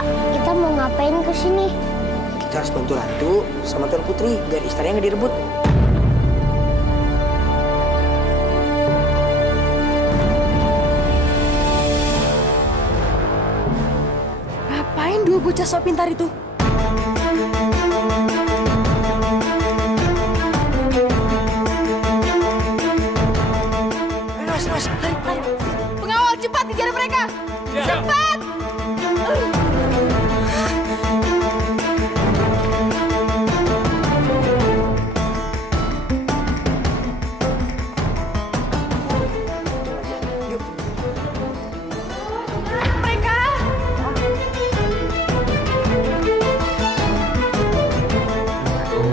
Kak, kita mau ngapain ke sini? Kita harus bantu Ratu sama Tuan Putri biar istananya nggak direbut. Ngapain dua bocah sok pintar itu? Mas, lari. Pengawal, cepat kejar mereka! Cepat! Mereka!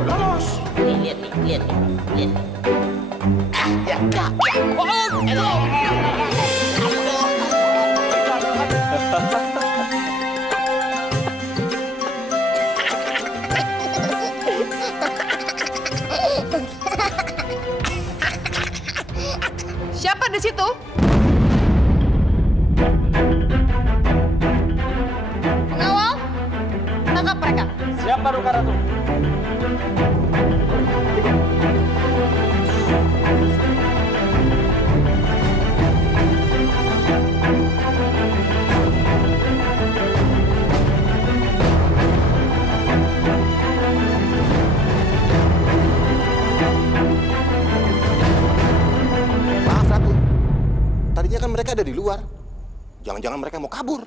Lolos. Lihat nih. Siapa di situ? Pengawal, tangkap mereka. Siapa Duka Ratu? Maaf Ratu, tadinya kan mereka ada di luar. Jangan-jangan mereka mau kabur.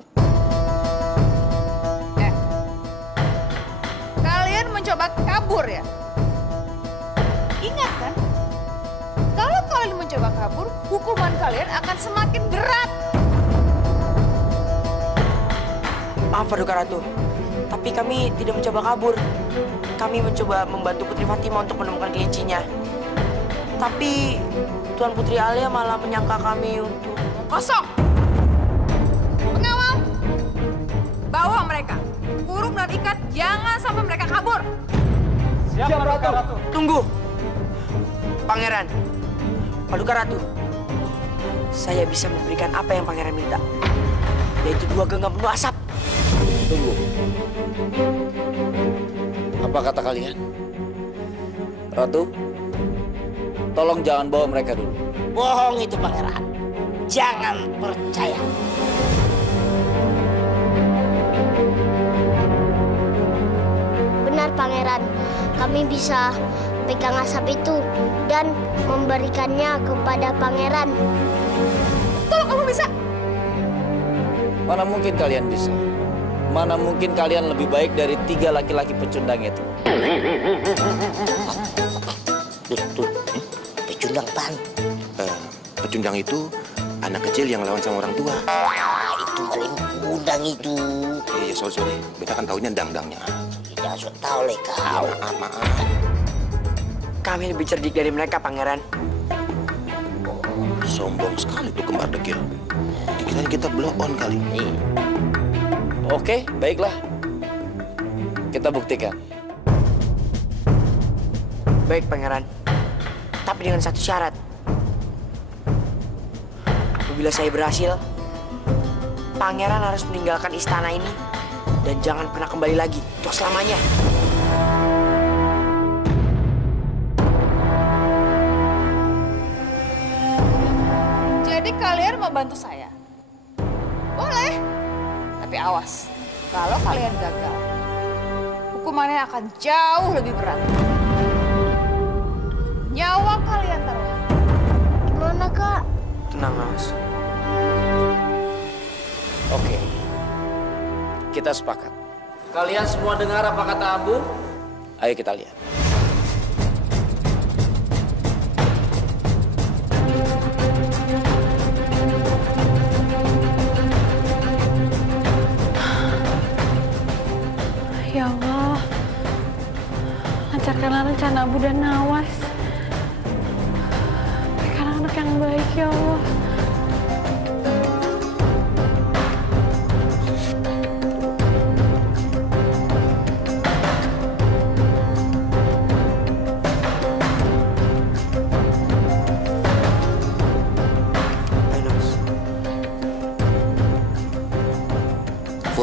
Kalian mencoba kabur ya? Ingat kan? Kalau kalian mencoba kabur, hukuman kalian akan semakin berat. Maaf, Duka Ratu. Tapi kami tidak mencoba kabur. Kami mencoba membantu Putri Fatima untuk menemukan kelincinya. Tapi Tuan Putri Alia malah menyangka kami untuk... Kosong! Pengawal, bawa mereka. Kurung dan ikat, jangan sampai mereka kabur. Siapa Duka Ratu? Tunggu! Pangeran, Paduka Ratu. Saya bisa memberikan apa yang Pangeran minta. Yaitu 2 genggam penuh asap. Tunggu. Apa kata kalian? Ratu, tolong jangan bawa mereka dulu. Bohong itu pangeran. Jangan percaya. Benar, Pangeran. Kami bisa pegang asap itu dan memberikannya kepada Pangeran. Tolong kamu bisa. Mana mungkin kalian bisa? Mana mungkin kalian lebih baik dari 3 laki-laki pecundang itu? Tuh. Pecundang pan. Pecundang itu anak kecil yang lawan sama orang tua. Itu paling udang itu. Iya, sorry. Beta kan taunya dang-dangnya. Tidak sok tahu leh kau. Maaf. Kami lebih cerdik dari mereka, Pangeran. Sombong sekali tuh kembar dekil. Dikira kita blow on kali. Oke, baiklah. Kita buktikan. Baik, Pangeran. Tapi dengan satu syarat. Apabila saya berhasil, Pangeran harus meninggalkan istana ini dan jangan pernah kembali lagi untuk selamanya. Jadi kalian mau bantu saya? Boleh. Tapi awas, kalau kalian gagal, hukumannya akan jauh lebih berat. Nyawa kalian taruhan. Gimana, Kak? Tenang, Mas. Oke. Kita sepakat. Kalian semua dengar apa kata Ambu? Ayo kita lihat. Ya Allah, lancarkanlah rencana Abu dan Nawas. Mereka anak-anak yang baik, ya Allah.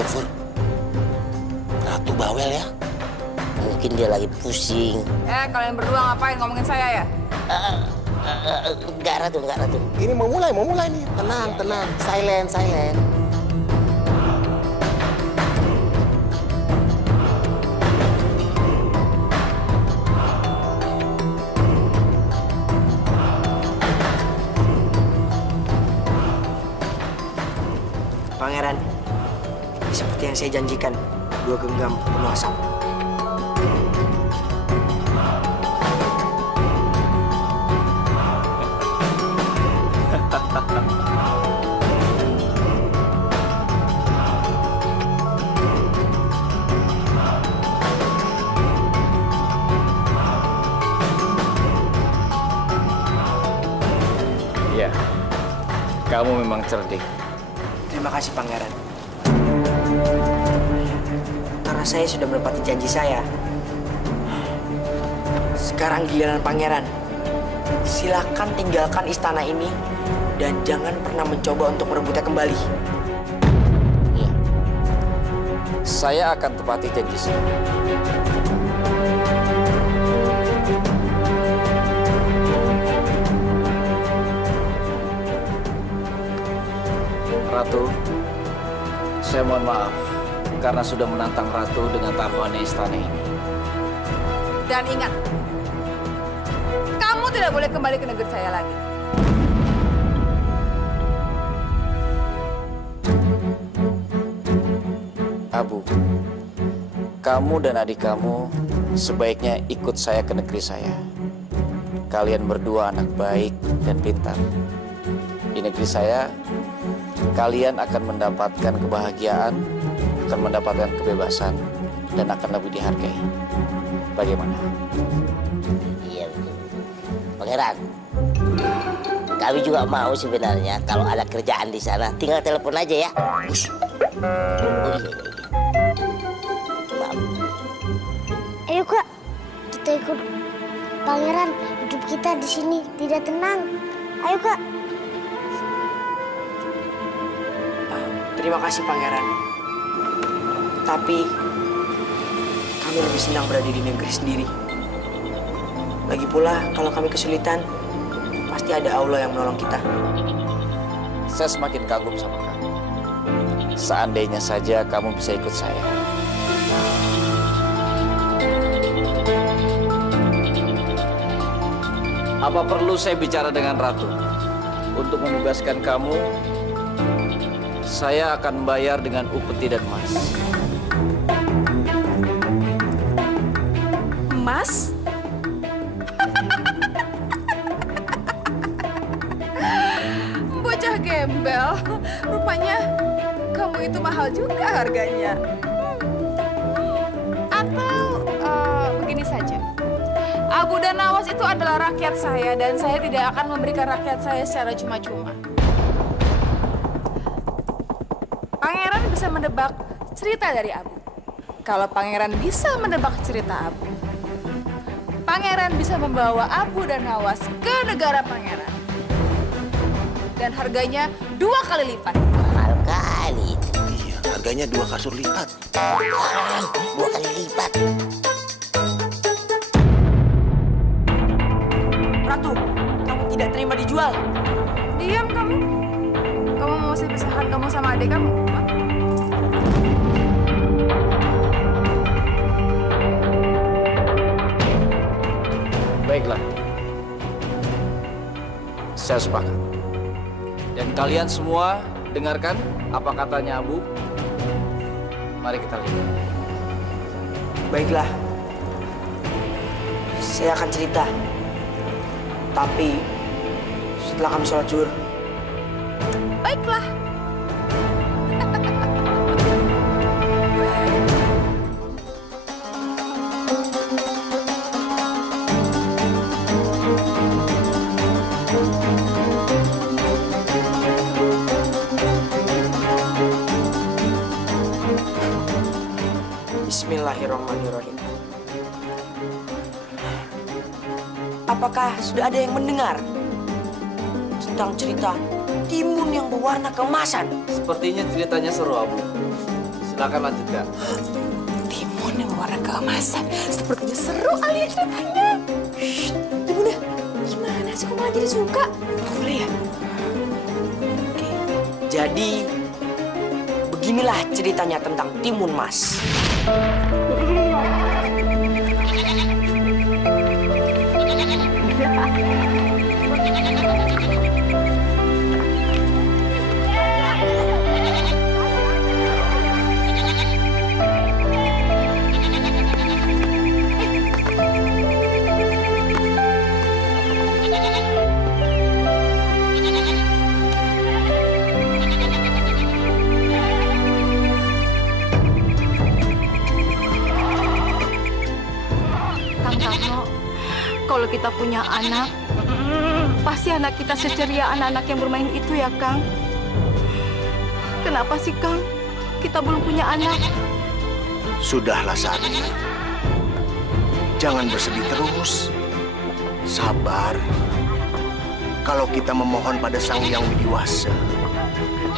Fur. Ratu bawel ya. Mungkin dia lagi pusing. Kalian berdua ngapain ngomongin saya ya? Enggak, Ratu. Ini mau mulai nih. Tenang. Silent. Pangeran, seperti yang saya janjikan, 2 genggam penuh asap. Ya, kamu memang cerdik. Terima kasih, Pangeran. Karena saya sudah menepati janji saya. Sekarang giliran Pangeran. Silakan tinggalkan istana ini dan jangan pernah mencoba untuk merebutnya kembali. Ya. Saya akan tepati janji saya. Ratu, saya mohon maaf karena sudah menantang Ratu dengan taruhannya istana ini. Dan ingat, kamu tidak boleh kembali ke negeri saya lagi. Abu, kamu dan adik kamu sebaiknya ikut saya ke negeri saya. Kalian berdua anak baik dan pintar. Di negeri saya, kalian akan mendapatkan kebahagiaan, akan mendapatkan kebebasan, dan akan lebih dihargai. Bagaimana? Iya betul. Pangeran, kami juga mau sebenarnya kalau ada kerjaan di sana, tinggal telepon aja ya. Oh iya. Maaf. Ayo Kak, kita ikut Pangeran. Hidup kita di sini tidak tenang. Ayo Kak. Terima kasih, Pangeran. Tapi kami lebih senang berada di negeri sendiri. Lagi pula, kalau kami kesulitan, pasti ada Allah yang menolong kita. Saya semakin kagum sama kamu. Seandainya saja kamu bisa ikut saya. Apa perlu saya bicara dengan Ratu untuk membebaskan kamu? Saya akan bayar dengan upeti dan emas. Emas? Bocah gembel. Rupanya kamu itu mahal juga harganya. Atau begini saja. Abu dan Nawas itu adalah rakyat saya dan saya tidak akan memberikan rakyat saya secara cuma-cuma. Pangeran bisa mendebak cerita dari Abu. Kalau Pangeran bisa mendebak cerita Abu, Pangeran bisa membawa Abu dan Nawas ke negara Pangeran. Dan harganya 2 kali lipat. Mahal kali. Iya, harganya 2 kasur lipat. 2 kali lipat. Ratu, kamu tidak terima dijual. Diam kamu. Kamu mau saya pisahkan kamu sama adik kamu? Hah? Baiklah. Saya sepakat. Dan kalian semua dengarkan apa katanya Abu. Mari kita lihat. Baiklah. Saya akan cerita. Tapi setelah kami sholat zuhur. Baiklah. Bismillahirrahmanirrahim. Apakah sudah ada yang mendengar tentang cerita timun yang berwarna keemasan? Sepertinya ceritanya seru, Abu. Silakan lanjutkan. Timun. Ini warna keemasan. Sepertinya seru Alia ceritanya. Shh, Bunda, gimana sih kok malah jadi suka? Boleh ya? Oke. Jadi, beginilah ceritanya tentang Timun Mas. Kalau kita punya anak, pasti anak kita seceria anak-anak yang bermain itu ya, Kang. Kenapa sih, Kang? Kita belum punya anak. Sudahlah, Sari. Jangan bersedih terus. Sabar. Kalau kita memohon pada Sang Hyang Widiwasa,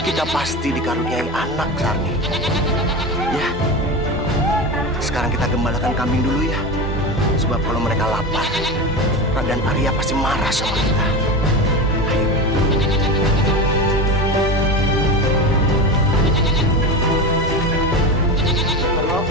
kita pasti dikaruniai anak, Sarni. Ya. Sekarang kita gembalakan kambing dulu ya. Sebab kalau mereka lapar, Raden Arya pasti marah sama kita. Ayo. Halo.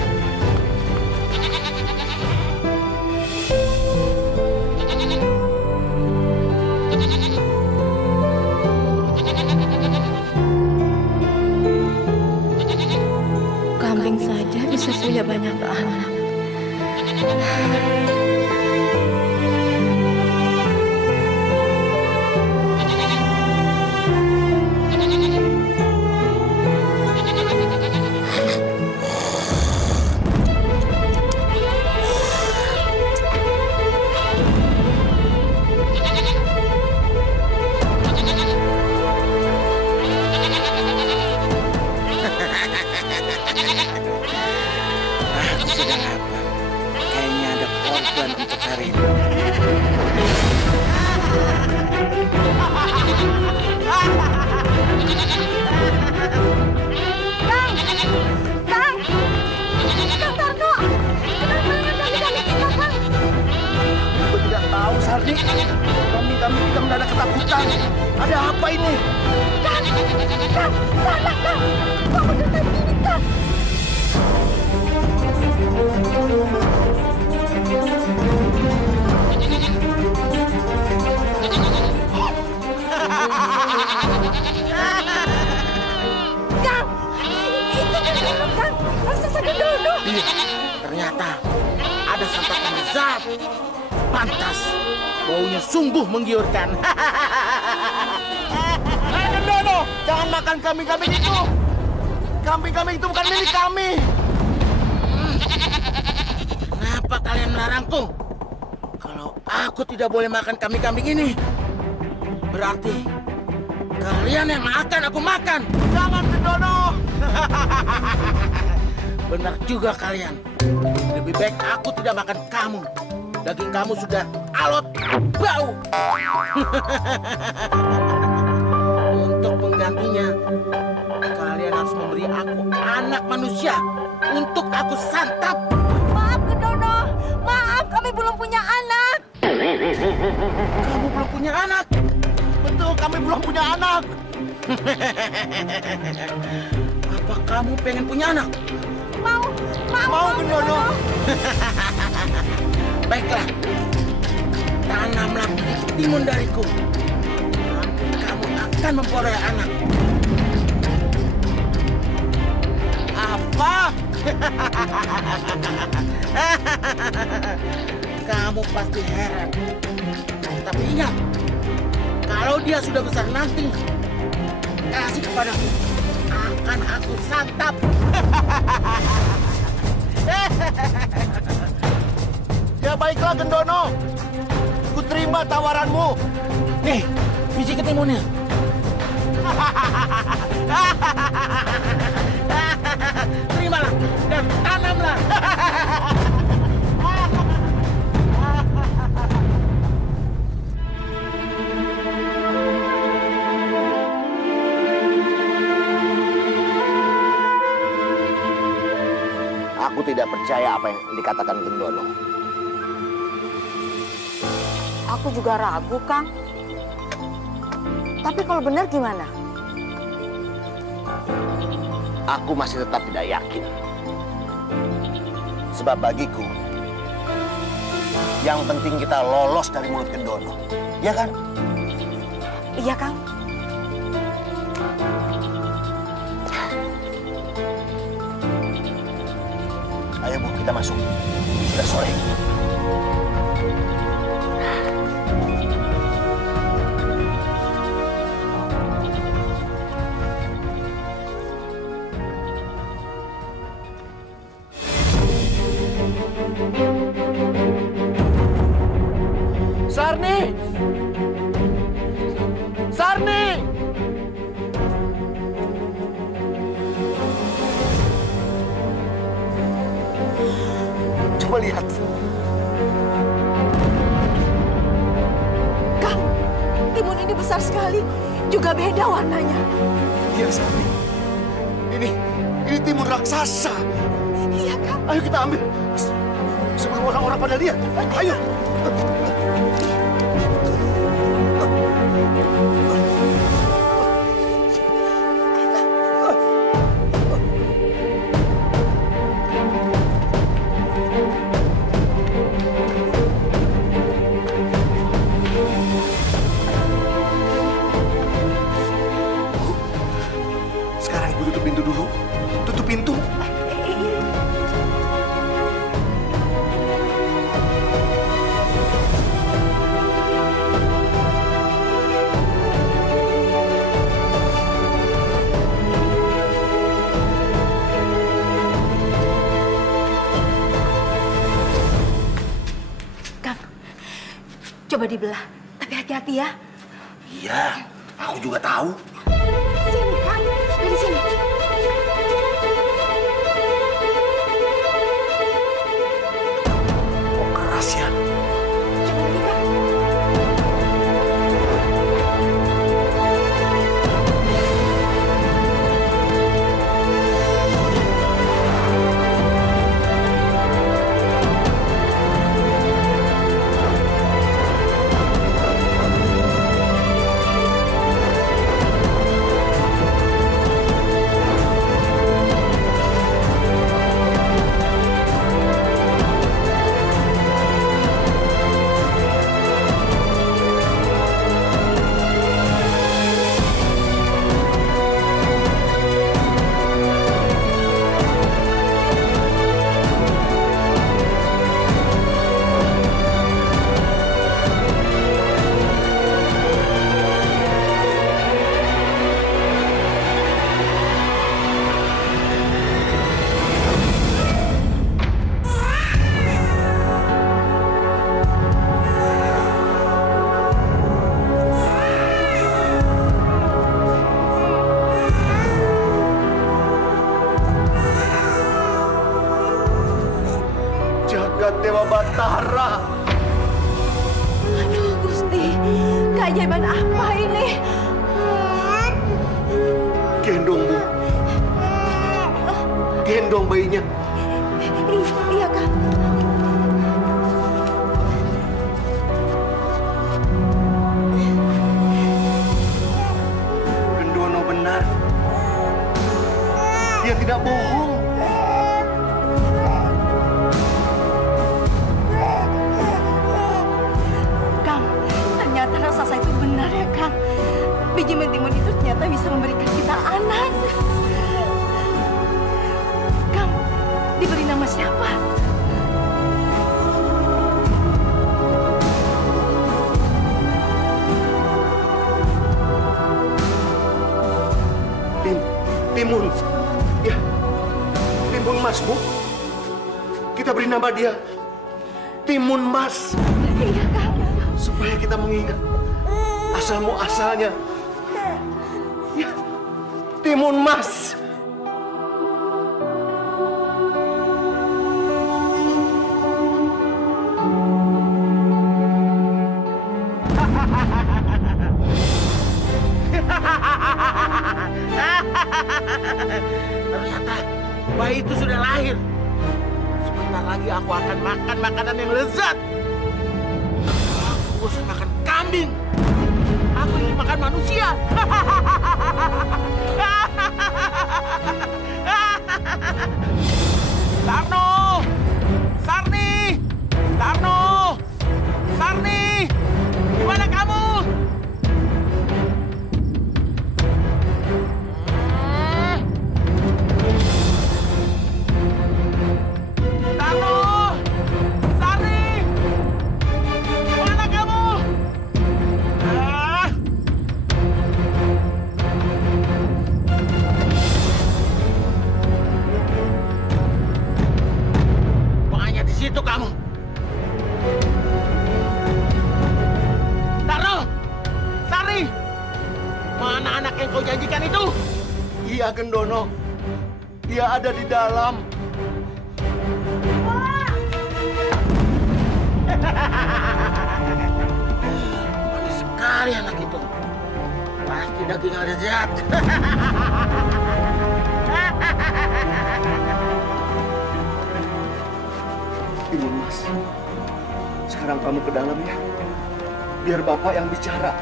Kambing saja bisa punya banyak anak. Kami tidak mendadak ketakutan. Ada apa ini? Kang, kok begitu begini, Kang? Kang, itu Gendono, Kang. Raksasa Gendono. Iya, ternyata ada santapan zat. Pantas, baunya sungguh menggiurkan. Hei Gendono, jangan makan kambing-kambing itu. Kambing-kambing itu bukan milik kami. Kenapa kalian melarangku? Kalau aku tidak boleh makan kambing-kambing ini, berarti kalian yang akan aku makan. Jangan Gendono. Benar juga kalian. Lebih baik aku tidak makan kamu. Daging kamu sudah alot, bau. Untuk penggantinya, kalian harus memberi aku anak manusia untuk aku santap. Maaf, Gendono. Maaf, kami belum punya anak. Kamu belum punya anak? Betul, kami belum punya anak. Apa kamu pengen punya anak? Mau, Gendono. Baiklah, tanamlah bibit timun dariku. Kamu akan memperoleh anak. Apa? Kamu pasti heran. Tapi ingat, kalau dia sudah besar nanti, kasih kepadaku. Akan aku santap. Ya baiklah Gendono, ku terima tawaranmu. Nih, biji ketimunnya. Terimalah dan tanamlah. Aku tidak percaya apa yang dikatakan Gendono. Aku juga ragu, Kang. Tapi kalau benar gimana? Aku masih tetap tidak yakin. Sebab bagiku, yang penting kita lolos dari mulut Gendono. Ya kan? Iya, Kang. Ayo Bu, kita masuk. Sudah sore. Sarni! Sarni! Coba lihat. Kang, timun ini besar sekali. Juga beda warnanya. Iya, Sarni. Ini timun raksasa. Iya, Kang. Ayo kita ambil. Sebelum orang-orang pada lihat. Ayo. Sekarang Ibu tutup pintu dulu. Tutup pintu. Coba dibelah, tapi hati-hati ya. Iya, aku juga tahu. Sini, Kang. Dari sini. Oh, keras ya. Coba lagi, Kang. Jagat Dewa Batara. Aduh, Gusti. Keajaiban apa ini? Gendong, Bu. Gendong bayinya. Iya, Kang. Gendono benar. Dia tidak bohong. Kang, ternyata raksasa itu benar ya, Kang. Biji mentimun itu ternyata bisa memberikan kita anak. Kang, diberi nama siapa? Timun. Ya, Timun Mas, Bu. Kita beri nama dia Timun Mas. Iya, Kang. Supaya kita mengingat asal-muasalnya. Ya, Timun Mas. Ternyata bayi itu sudah lahir. Sebentar lagi aku akan makan makanan yang lezat. Aku bosan makan kambing. Aku ingin makan manusia. Sarno! Sarni! Sarno! Sarni! Di mana kamu? Sarno! Sarni! Di mana kamu? Pokoknya di situ kamu. Tarno! Sari! Mana anak yang kau janjikan itu? Iya, Gendono. Dia ada di dalam. Manis sekali anak itu. Pasti daging lezat. Timun Mas, sekarang kamu ke dalam ya. Biar Bapak yang bicara.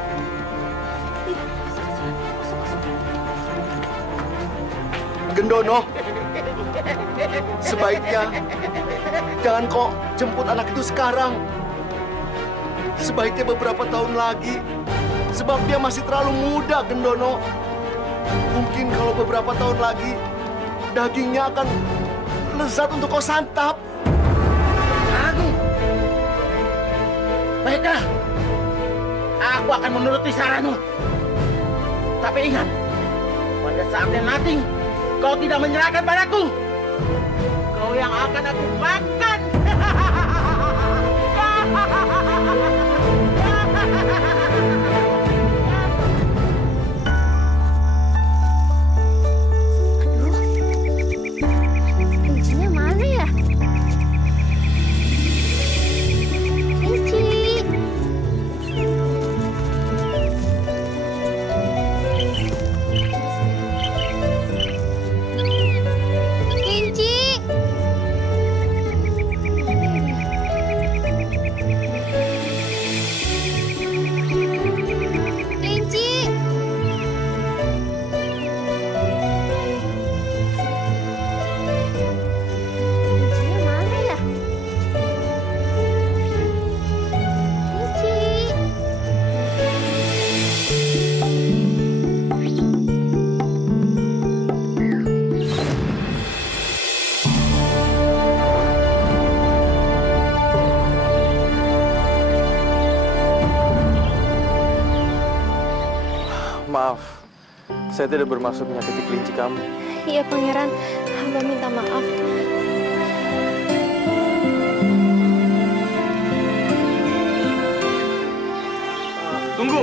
Gendono, sebaiknya jangan kok jemput anak itu sekarang. Sebaiknya beberapa tahun lagi. Sebab dia masih terlalu muda, Gendono. Mungkin kalau beberapa tahun lagi, dagingnya akan lezat untuk kau santap. Baiklah, aku akan menuruti saranmu. Tapi ingat, pada saatnya nanti kau tidak menyerahkan padaku. Kau yang akan aku makan. Kuncinya mana ya? Maaf, saya tidak bermaksud menyakiti kelinci kamu. Iya, Pangeran. Hamba minta maaf. Tunggu!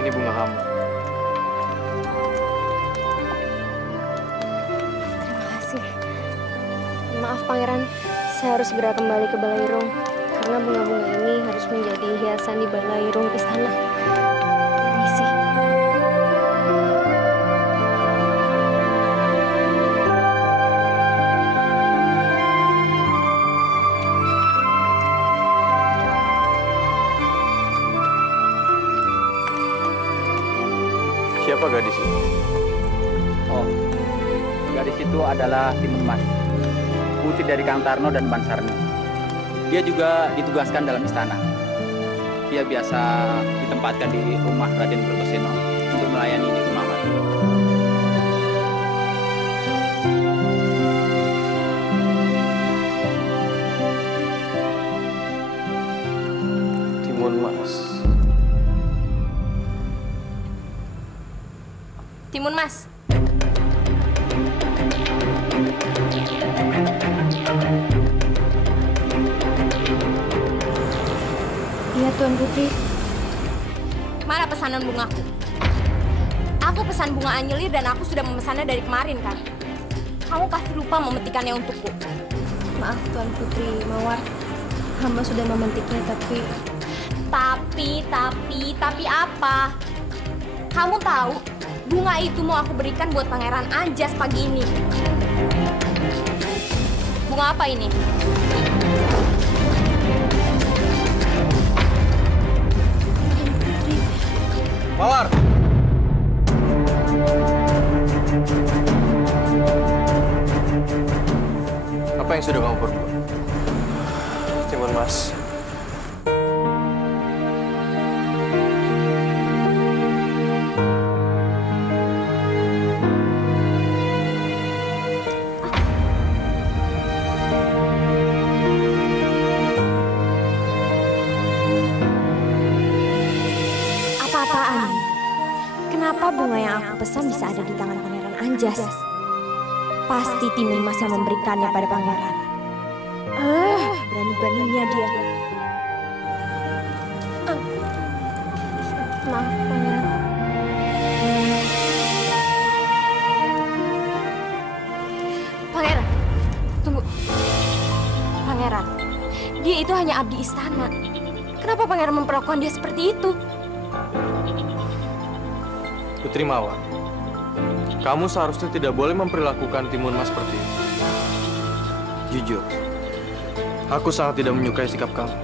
Ini bunga kamu. Terima kasih. Maaf, Pangeran. Saya harus segera kembali ke Balairung. Karena bunga-bunga ini harus menjadi hiasan di Balairung istana. Permisi. Siapa gadis itu? Oh, gadis itu adalah Timun Mas, putri dari Kang Tarno dan Ban Sarni. Dia juga ditugaskan dalam istana. Dia biasa ditempatkan di rumah Raden Kertoseno untuk melayani di Kumamat. Timun Mas. Timun Mas. Iya, Tuan Putri. Mana pesanan bungaku? Aku pesan bunga anyelir dan aku sudah memesannya dari kemarin, kan? kamu pasti lupa memetikannya untukku. Maaf Tuan Putri Mawar, hamba sudah memetiknya Tapi apa? Kamu tahu, bunga itu mau aku berikan buat Pangeran Anjas pagi ini. Bunga apa ini? Mawar! Apa yang sudah kamu perbuat? Timun Mas. Apa-apaan? Kenapa bunga yang aku pesan bisa ada di tangan Pangeran Anjas? Pasti Timun Mas yang memberikannya pada pangeran. Berani-beraninya dia. Maaf, Pangeran. Pangeran, tunggu. Pangeran, dia itu hanya abdi istana. Kenapa Pangeran memperlakukan dia seperti itu? Putri Mawar, kamu seharusnya tidak boleh memperlakukan Timun Mas seperti itu. Jujur, aku sangat tidak menyukai sikap kamu.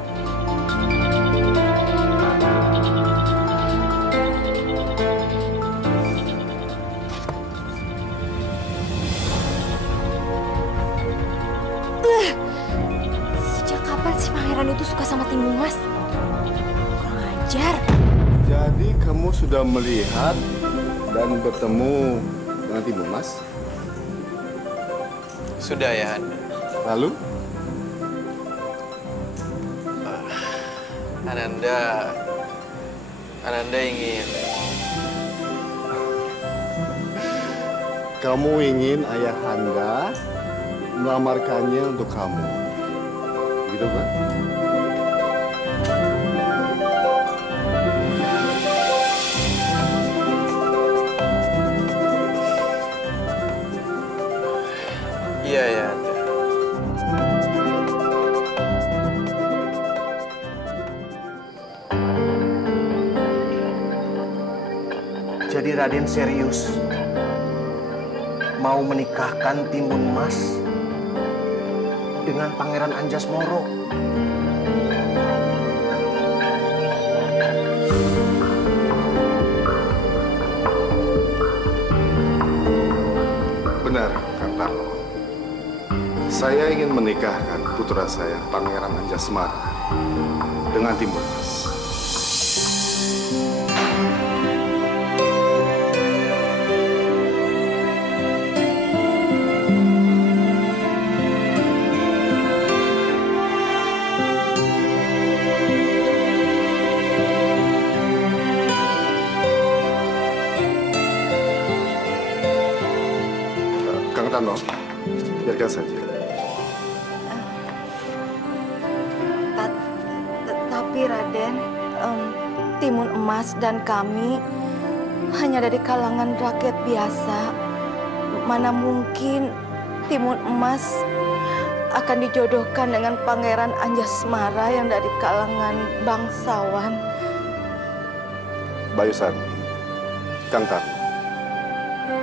Sejak kapan sih Pangeran itu suka sama Timun Mas? Kurang ajar. Jadi kamu sudah melihat dan bertemu dengan Timun Mas? Sudah ya, Anda. Lalu? Ananda ingin... Kamu ingin ayahanda melamarkannya untuk kamu. Gitu kan? Iya ya, Anda. Jadi Raden serius mau menikahkan Timun Mas dengan Pangeran Anjas Moro. Benar, Kang Tarno. Saya ingin menikahkan putra saya, Pangeran Anjasmara, dengan Timun Mas. Kang Tarno, biarkan saja. Tapi Raden, Timun Emas dan kami hanya dari kalangan rakyat biasa. Mana mungkin Timun Emas akan dijodohkan dengan Pangeran Anjasmara yang dari kalangan bangsawan. Bayusan, Kang Tarno,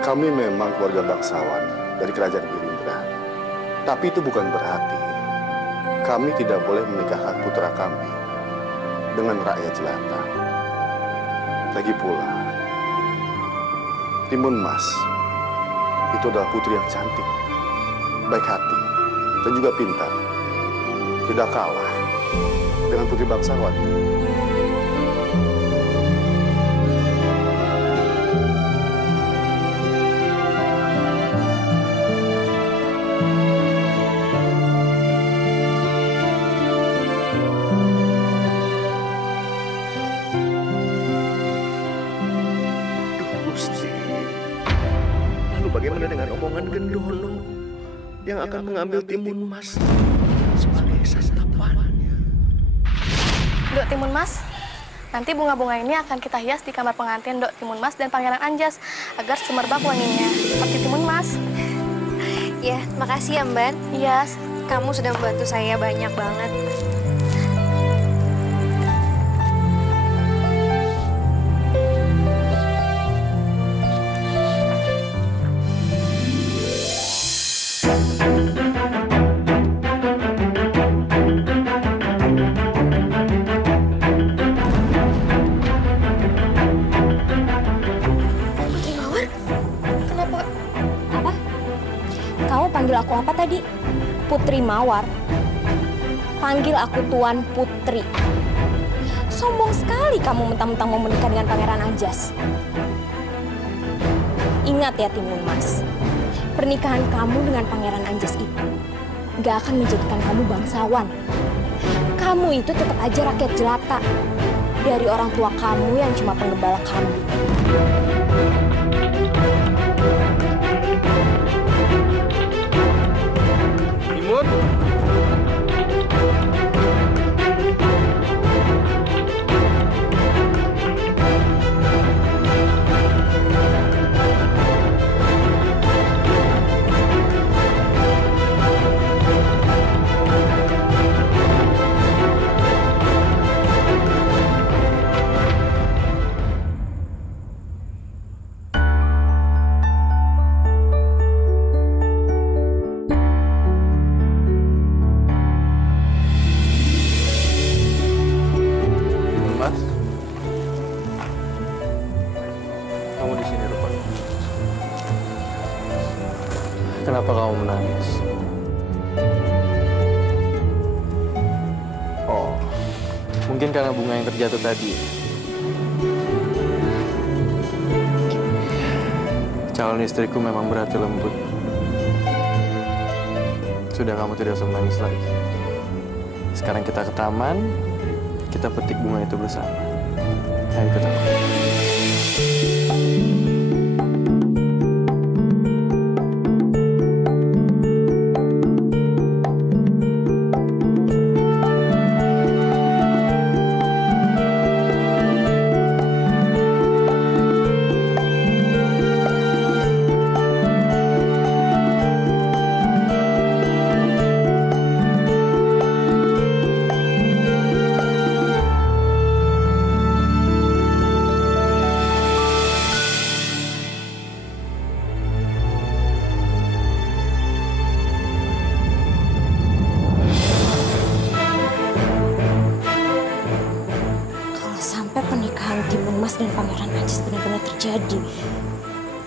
kami memang keluarga bangsawan dari kerajaan Girindra. Tapi itu bukan berarti kami tidak boleh menikahkan putra kami dengan rakyat jelata. Lagi pula, Timun Mas itu adalah putri yang cantik, baik hati, dan juga pintar. Tidak kalah dengan putri bangsawan. Bagaimana dengan omongan Gendolo yang akan mengambil Timun Mas sebagai santapannya? Dok Timun Mas, nanti bunga-bunga ini akan kita hias di kamar pengantin Dok Timun Mas dan Pangeran Anjas agar semerbak wanginya seperti Timun Mas. Ya, makasih ya Mbak. Iya. Kamu sudah membantu saya banyak banget. Panggil aku apa tadi? Putri Mawar. Panggil aku Tuan Putri. Sombong sekali kamu mentang-mentang mau menikah dengan Pangeran Anjas. Ingat ya Timun Mas, pernikahan kamu dengan Pangeran Anjas itu gak akan menjadikan kamu bangsawan. Kamu itu tetap aja rakyat jelata dari orang tua kamu yang cuma penggembala kambing. Timun? Kenapa kamu menangis? Oh, mungkin karena bunga yang terjatuh tadi. Calon istriku memang berhati lembut. Sudah, kamu tidak usah menangis lagi. Sekarang kita ke taman, kita petik bunga itu bersama. Ayo ikut aku. Dan Pangeran Anjas benar-benar terjadi.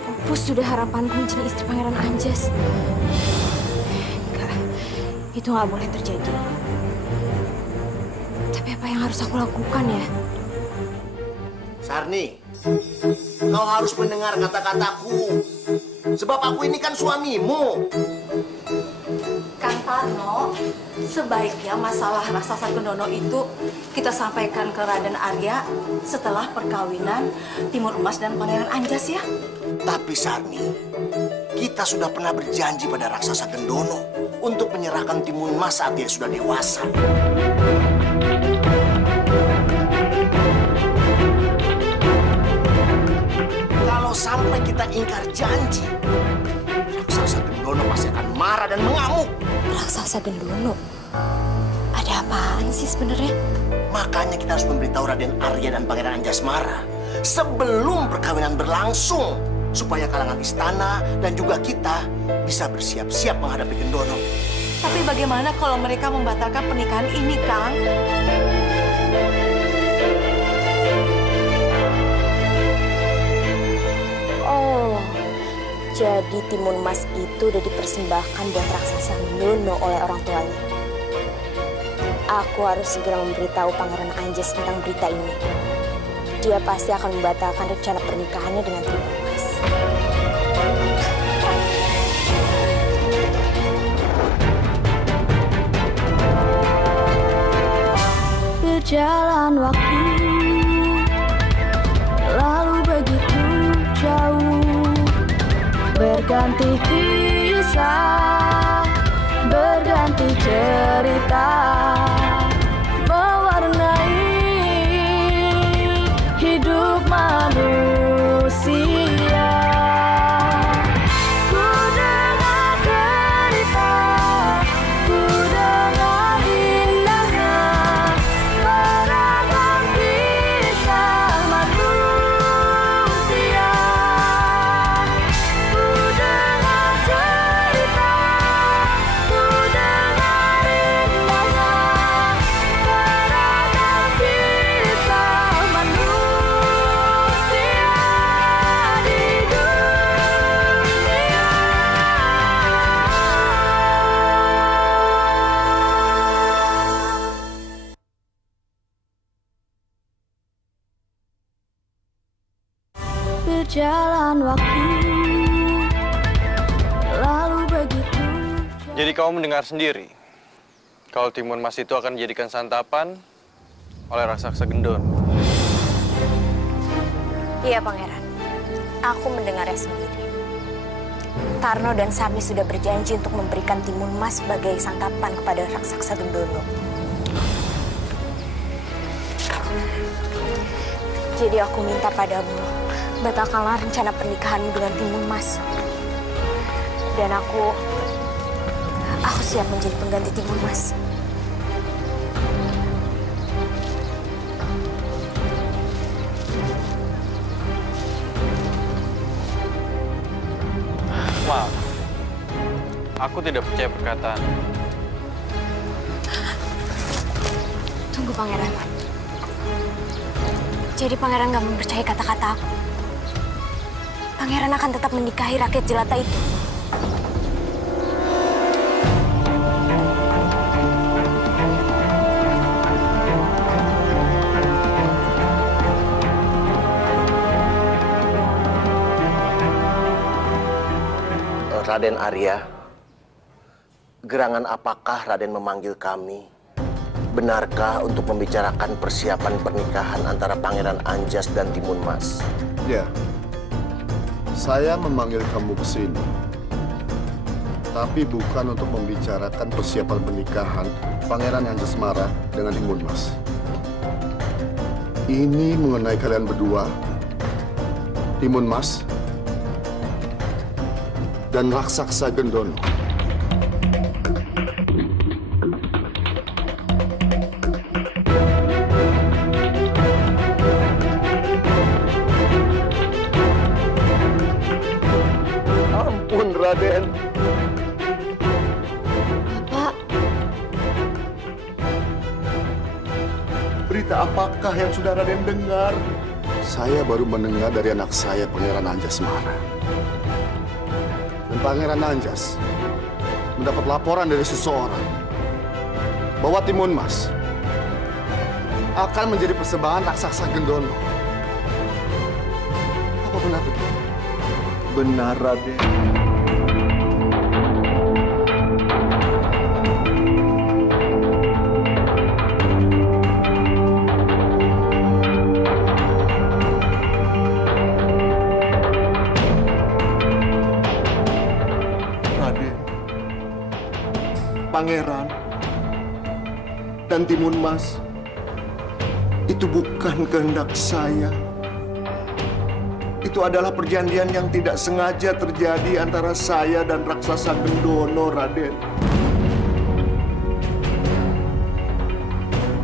Pupus sudah harapanku menjadi istri Pangeran Anjas. Enggak, itu nggak boleh terjadi. Tapi apa yang harus aku lakukan ya? Sarni, kau harus mendengar kata-kataku. Sebab aku ini kan suamimu. Kang Tarno, sebaiknya masalah raksasa Gendono itu kita sampaikan ke Raden Arya setelah perkawinan Timur Emas dan Pangeran Anjas ya. Tapi Sarni, kita sudah pernah berjanji pada raksasa Gendono untuk menyerahkan Timur Emas saat dia sudah dewasa. Kalau sampai kita ingkar janji, raksasa Gendono pasti akan marah dan mengamuk. Raksasa Gendono? Ada apaan sih sebenarnya? Makanya kita harus memberitahu Raden Arya dan Pangeran Anjasmara sebelum perkawinan berlangsung, supaya kalangan istana dan juga kita bisa bersiap-siap menghadapi Gendono. Tapi bagaimana kalau mereka membatalkan pernikahan ini, Kang? Oh, jadi Timun Mas itu udah dipersembahkan buat raksasa Gendono oleh orang tuanya. Aku harus segera memberitahu Pangeran Anjas tentang berita ini. Dia pasti akan membatalkan rencana pernikahannya dengan Timun Mas. Berjalan waktu, lalu begitu jauh, berganti kisah, berganti cerita, mewarnai hidup manusia. Ku dengar berjalan waktu, lalu begitu. Jadi kamu mendengar sendiri kalau timun mas itu akan dijadikan santapan oleh raksasa gendon. Iya, Pangeran. Aku mendengarnya sendiri. Tarno dan Sami sudah berjanji untuk memberikan timun mas sebagai santapan kepada raksasa Gendono. Jadi aku minta padamu, batalkanlah rencana pernikahanmu dengan timun mas. Dan aku siap menjadi pengganti timun mas. Maaf, aku tidak percaya perkataan. Tunggu, Pangeran. Jadi Pangeran gak mempercayai kata-kata aku. Pangeran akan tetap menikahi rakyat jelata itu. Raden Arya, gerangan apakah Raden memanggil kami? Benarkah untuk membicarakan persiapan pernikahan antara Pangeran Anjas dan Timun Mas? Ya, saya memanggil kamu ke sini. Tapi bukan untuk membicarakan persiapan pernikahan Pangeran Anjasmara dengan Timun Mas. Ini mengenai kalian berdua, Timun Mas dan raksasa Gendono. Ampun, Raden. Bapak. Berita apakah yang sudah Raden dengar? Saya baru mendengar dari anak saya, Pangeran Anjasmara. Dan Pangeran Anjas mendapat laporan dari seseorang bahwa Timun Mas akan menjadi persembahan raksasa Gendono. Apa benar begitu? Benar, Raden. Pangeran dan Timun Mas itu bukan kehendak saya. Itu adalah perjanjian yang tidak sengaja terjadi antara saya dan raksasa Gendono, Raden.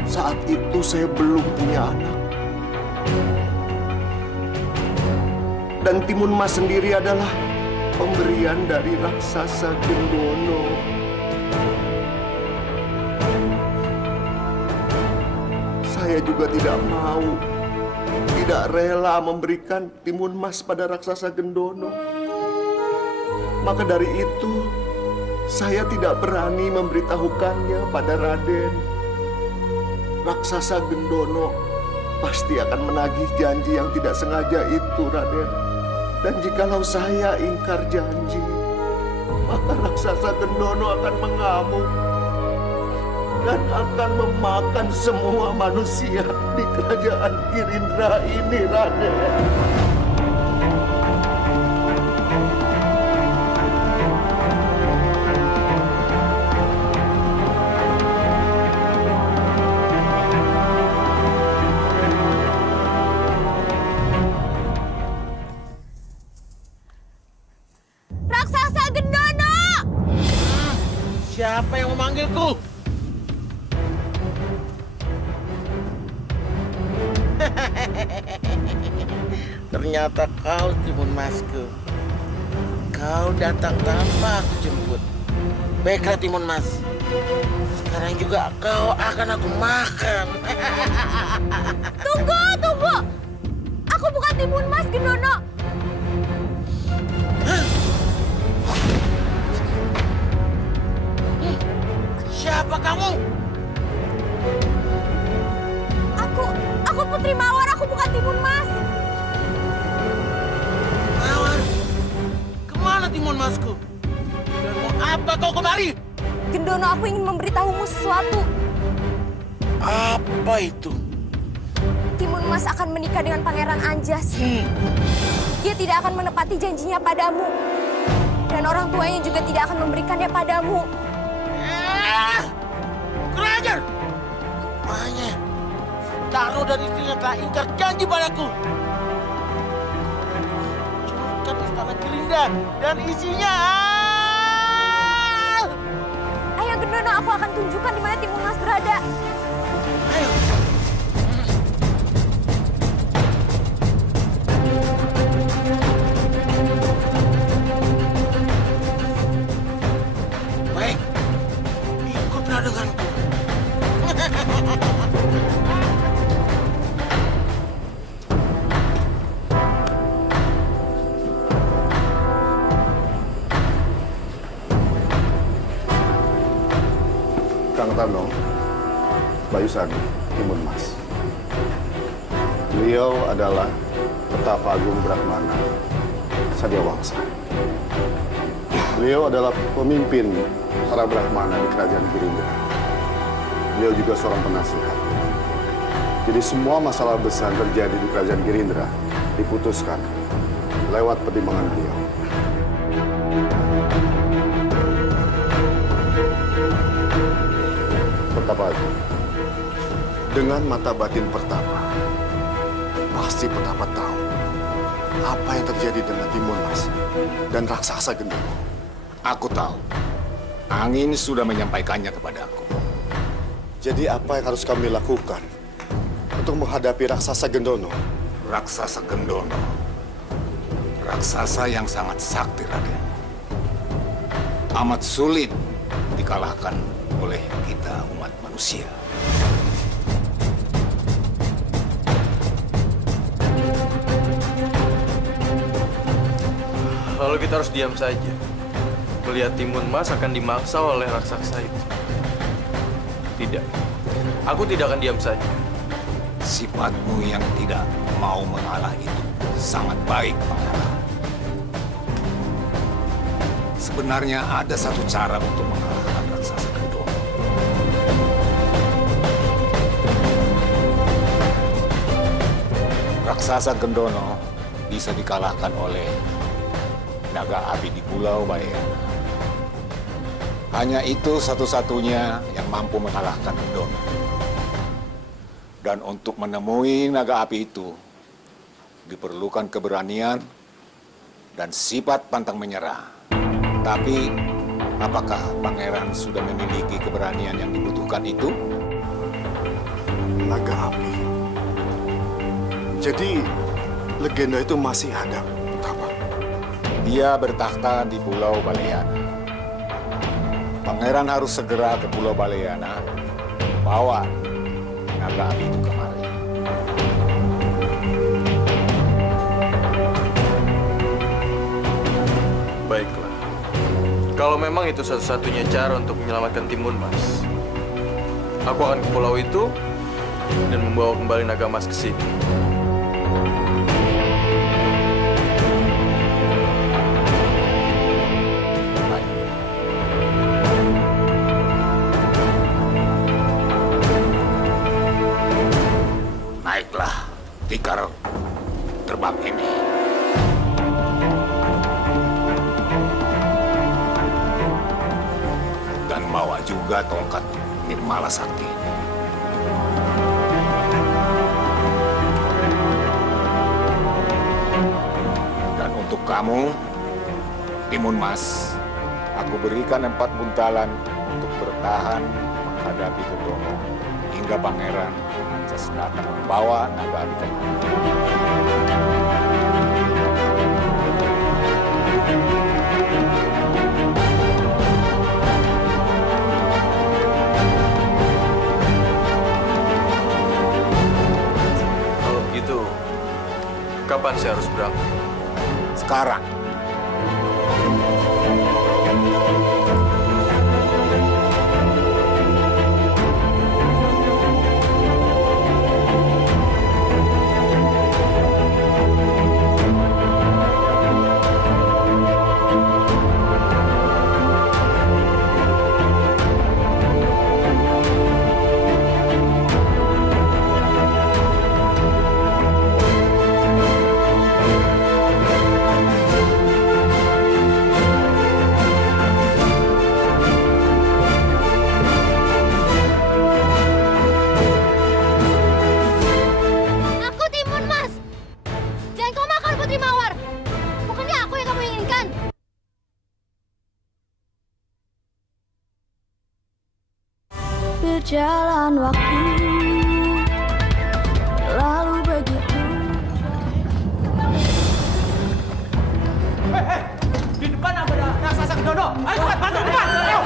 Saat itu saya belum punya anak. Dan Timun Mas sendiri adalah pemberian dari raksasa Gendono. Saya juga tidak mau, tidak rela memberikan Timun Mas pada raksasa Gendono. Maka dari itu, saya tidak berani memberitahukannya pada Raden. Raksasa Gendono pasti akan menagih janji yang tidak sengaja itu, Raden. Dan jikalau saya ingkar janji, maka raksasa Gendono akan mengamuk dan akan memakan semua manusia di kerajaan Girindra ini, Raden. Raksasa Gendono! Siapa yang memanggilku? Ternyata kau, Timun Masku. Kau datang tanpa aku jemput. Baiklah, Timun Mas. Sekarang juga kau akan aku makan. Tunggu, tunggu! Aku bukan Timun Mas, Gendono. Siapa kamu? Aku Putri Mawar, aku bukan Timun Mas. Mengapa kau kemari? Gendono, aku ingin memberitahumu sesuatu. Apa itu? Timun Mas akan menikah dengan Pangeran Anjas. Dia tidak akan menepati janjinya padamu. Dan orang tuanya juga tidak akan memberikannya padamu. Kurang ajar! Makanya, Tarno dan istrinya telah ingkar janji padaku. Hancurkan istana Girinda dan isinya. Ayo Gendono, aku akan tunjukkan di mana Timun Mas berada. Ayo. Baik, ikutlah denganku. Kang Tarno, Bayu Sadi, Timun Mas. Beliau adalah Petapa Agung Brahmana Sadyawangsa. Beliau adalah pemimpin para Brahmana di Kerajaan Girinda. Beliau juga seorang penasihat. Jadi semua masalah besar terjadi di Kerajaan Girindra diputuskan lewat pertimbangan beliau. Petapa Agung, dengan mata batin Pertapa, pasti Pertapa tahu apa yang terjadi dengan Timun Mas dan raksasa Gendono. Aku tahu. Angin sudah menyampaikannya kepadaku. Jadi apa yang harus kami lakukan untuk menghadapi raksasa Gendono? Raksasa Gendono. Raksasa yang sangat sakti, Raden. Amat sulit dikalahkan oleh kita umat manusia. Lalu kita harus diam saja, melihat Timun Mas akan dimangsa oleh raksasa itu. Tidak, aku tidak akan diam saja. Sifatmu yang tidak mau mengalah itu sangat baik, Pangeran. Sebenarnya ada satu cara untuk mengalahkan raksasa Gendono. Raksasa Gendono bisa dikalahkan oleh naga api di Pulau Balayana. Hanya itu satu-satunya yang mampu mengalahkan Gendono. Dan untuk menemui naga api itu, diperlukan keberanian dan sifat pantang menyerah. Tapi, apakah Pangeran sudah memiliki keberanian yang dibutuhkan itu? Naga api. Jadi, legenda itu masih ada, Petapa? Dia bertakhta di Pulau Balayana. Pangeran harus segera ke Pulau Balayana, bawa naga api itu kemari. Baiklah. Kalau memang itu satu-satunya cara untuk menyelamatkan Timun Mas, aku akan ke pulau itu dan membawa kembali naga emas ke sini. Naiklah tikar terbang ini. Dan bawa juga tongkat Nirmala Sakti. Dan untuk kamu, Timun Mas, aku berikan 4 buntalan untuk bertahan menghadapi Gendono hingga Pangeran Anjas datang membawa naga api kemari. Kalau begitu, kapan saya harus berangkat? Sekarang. berjalan waktu, lalu begitu. Di depan ada raksasa Gendono. Ayo cepat bantu depan. Ayo.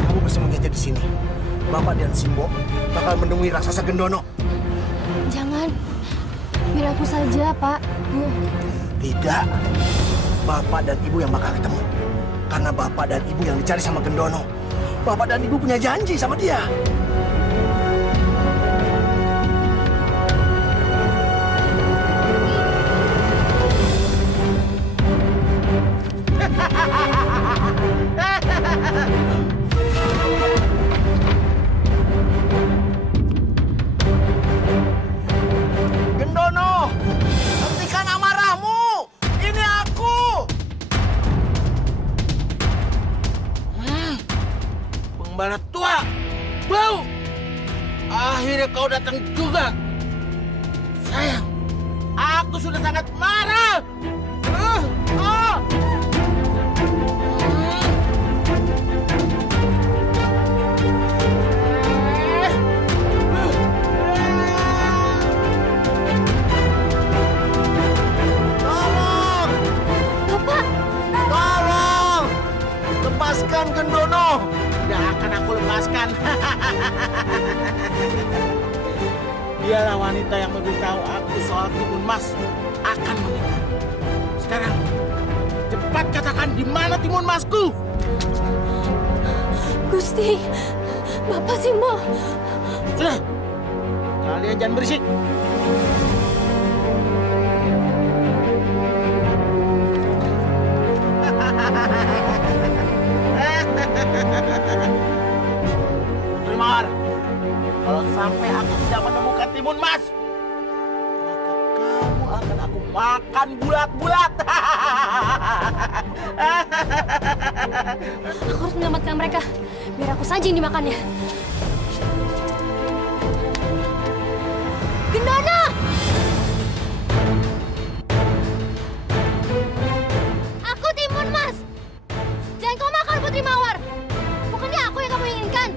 Kamu bersembunyi aja di sini. Bapak dan Simbo bakal menemui raksasa Gendono. Jangan. Biar aku saja, Pak. Tidak. Bapak dan Ibu yang bakal ketemu. Karena Bapak dan Ibu yang dicari sama Gendono. Bapak dan Ibu punya janji sama dia. Gendono, hentikan amarahmu. Ini aku. Pembala tua, bau. Akhirnya kau datang juga. Sayang, aku sudah sangat marah. Lepaskan Gendono. Tidak akan aku lepaskan. Dialah wanita yang memberitahu aku soal Timun Mas akan menikah. Sekarang, cepat katakan di mana Timun Masku. Gusti, Bapak Simbo. Sudah, kalian jangan berisik. Putri Mawar, kalau sampai aku tidak menemukan Timun Mas, maka kamu akan aku makan bulat-bulat. Aku harus menyelamatkan mereka. Biar aku saja yang dimakannya. Gendono! Aku Timun Mas. Jangan kau makan Putri Mawar. Bukannya aku yang kamu inginkan.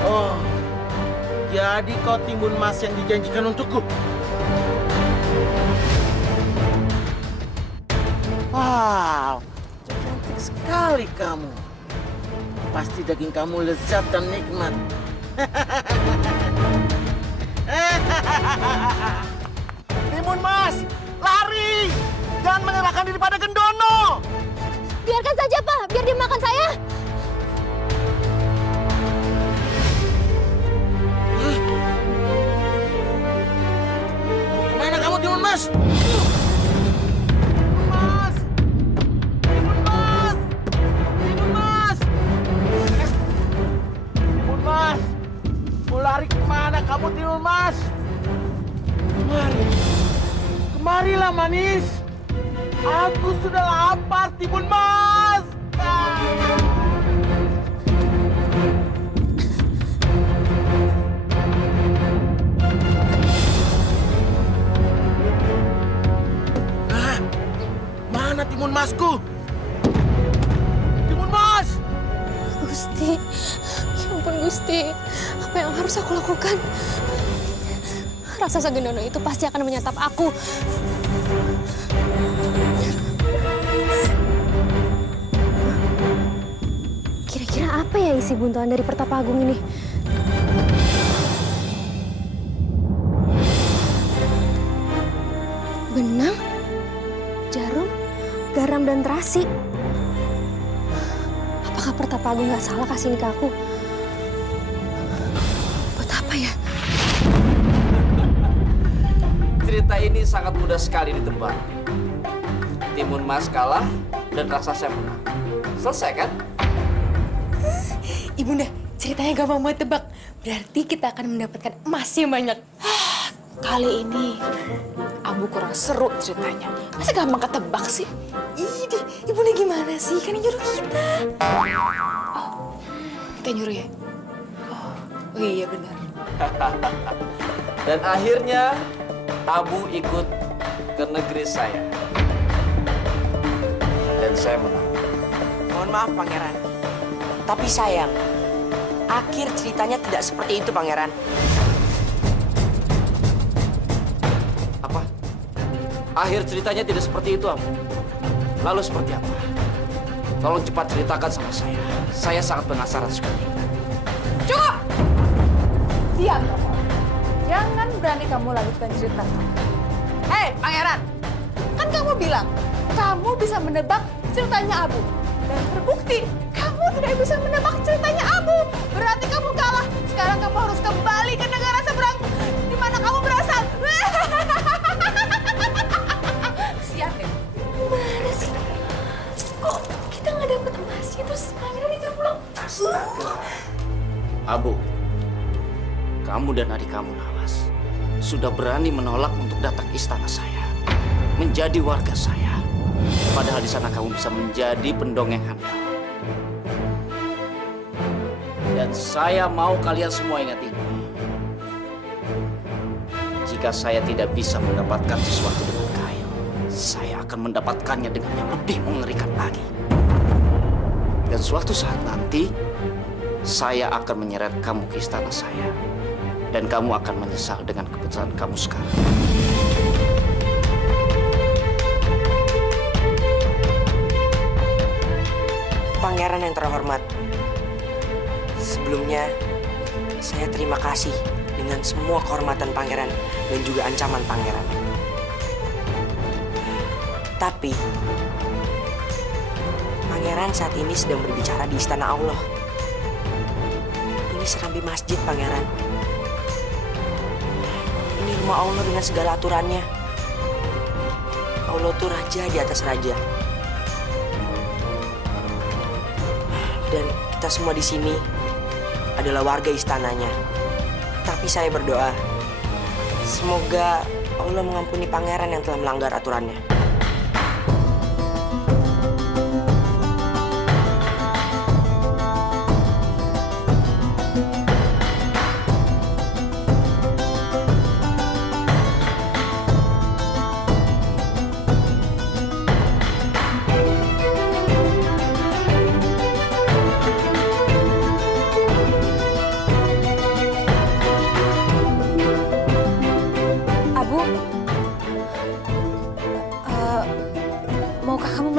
Oh, jadi kau Timun Mas yang dijanjikan untukku. Wow, cantik sekali kamu. Pasti daging kamu lezat dan nikmat. Timun Mas, lari! Jangan menyerahkan diri pada Gendono! Biarkan saja, Pak. Biar dia makan saya. Kemana kamu, Timun Mas? Lari kemana kamu, Timun Mas? Kemarilah manis. Aku sudah lapar, Timun Mas. Mana Timun Masku? Timun Mas! Gusti, ya ampun Gusti. Apa yang harus aku lakukan? Raksasa Gendono itu pasti akan menyantap aku. Kira-kira apa ya isi buntuan dari Pertapa Agung ini? Benang, jarum, garam, dan terasi. Apakah Pertapa Agung nggak salah kasih ini ke aku? Cerita ini sangat mudah sekali ditebak. Timun Mas kalah dan raksasa menang. Selesai kan? Ibunda, ceritanya gampang banget tebak. Berarti kita akan mendapatkan emas yang banyak. Kali ini Abu kurang seru ceritanya. Masa gampang ketebak sih? Ibunda gimana sih? Kan yang nyuruh kita. Oh, kita nyuruh ya? Oh iya benar. Dan akhirnya Abu ikut ke negeri saya. Dan saya menang. Mohon maaf, Pangeran. Tapi sayang, akhir ceritanya tidak seperti itu, Pangeran. Apa? Akhir ceritanya tidak seperti itu, Abu. Lalu seperti apa? Tolong cepat ceritakan sama saya. Saya sangat penasaran sekali. Cukup! Diam kamu. Jangan berani kamu lanjutkan cerita kamu. Hei, Pangeran! Kan kamu bilang, kamu bisa menebak ceritanya Abu. Dan terbukti, kamu tidak bisa menebak ceritanya Abu. Berarti kamu kalah. Sekarang kamu harus kembali ke negara seberang di mana kamu berasal. Siap ya? Mana sih? Kok kita nggak dapet emasnya terus Pangeran itu pulang? Abu, kamu dan adik kamu Nawas sudah berani menolak untuk datang ke istana saya, menjadi warga saya. Padahal di sana kamu bisa menjadi pendongeng handal. Dan saya mau kalian semua ingat ini. Jika saya tidak bisa mendapatkan sesuatu dengan kail, saya akan mendapatkannya dengan yang lebih mengerikan lagi. Dan suatu saat nanti, saya akan menyeret kamu ke istana saya. Dan kamu akan menyesal dengan keputusan kamu sekarang. Pangeran yang terhormat, sebelumnya saya terima kasih dengan semua kehormatan Pangeran dan juga ancaman Pangeran. Tapi, Pangeran saat ini sedang berbicara di istana Allah. Ini serambi masjid, Pangeran. Ini rumah Allah dengan segala aturannya. Allah tuh raja di atas raja. Dan kita semua di sini adalah warga istananya. Tapi saya berdoa, semoga Allah mengampuni Pangeran yang telah melanggar aturannya.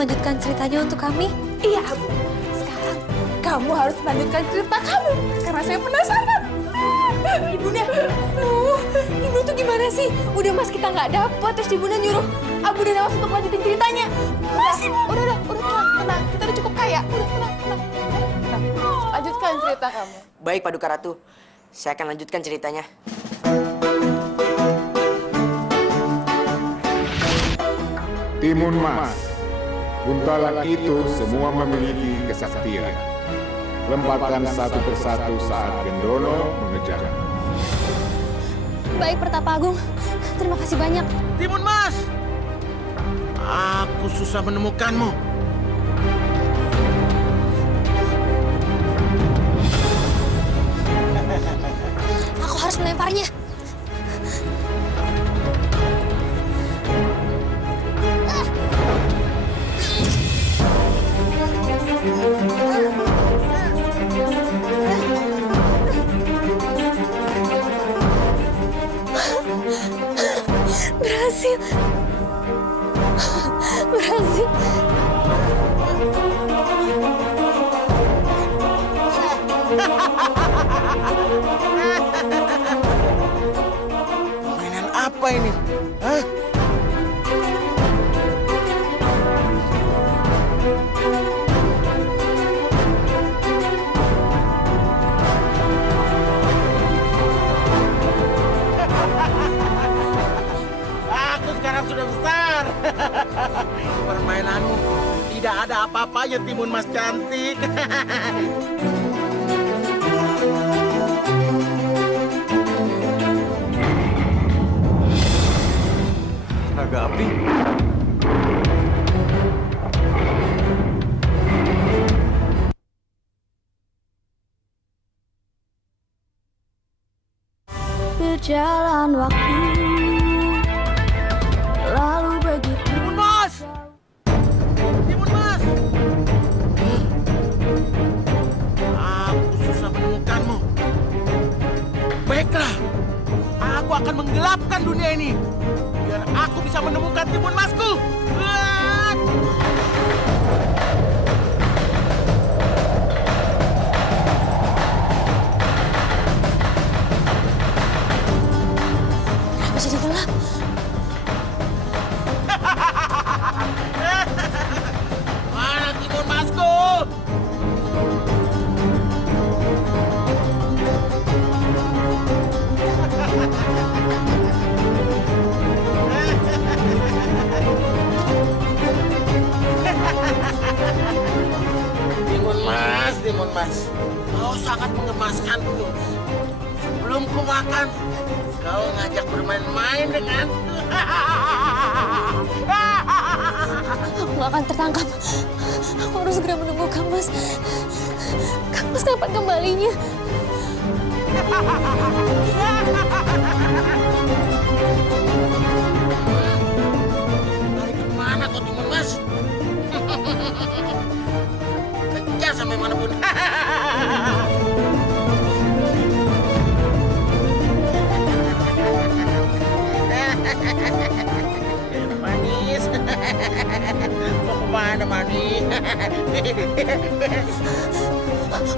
Melanjutkan ceritanya untuk kami? Iya, Abu. Sekarang kamu harus melanjutkan cerita kamu. Karena saya penasaran. Ibunda, Ibu tuh gimana sih? Udah Mas kita nggak dapet, terus Ibunda nyuruh Abu dan Nawas untuk lanjutin ceritanya. Mas, udah tenang. Kita udah cukup kaya. Udah, tenang. Lanjutkan cerita kamu. Baik, Paduka Ratu. Saya akan lanjutkan ceritanya. Timun Mas. Buntalan itu semua memiliki kesaktian. Lempatkan satu persatu saat Gendono mengejar. Baik, Pertapa Agung. Terima kasih banyak. Timun Mas! Aku susah menemukanmu. Aku harus melemparnya. Berhasil. Mainan apa ini? Hah? Aku sekarang sudah besar. Permainanmu tidak ada apa-apanya, Timun Mas cantik. Naga api? Berjalan waktu, lalu begitu. Timun Mas! Timun Mas! Aku susah menemukanmu. Baiklah, aku akan menggelapkan dunia ini biar aku bisa menemukan Timun Masku. Jadi gelap. Mana Timun Masku? Timun Mas, kau sangat mengemaskanku. Sebelum ku makan, kau ngajak bermain-main denganku. Aku gak akan tertangkap. Aku harus segera menunggu Kang Mas. Kang Mas kapan kembalinya? Lari kemana kau Timun Mas? Kejar sampai manapun. Manis. Mau kemana Manis?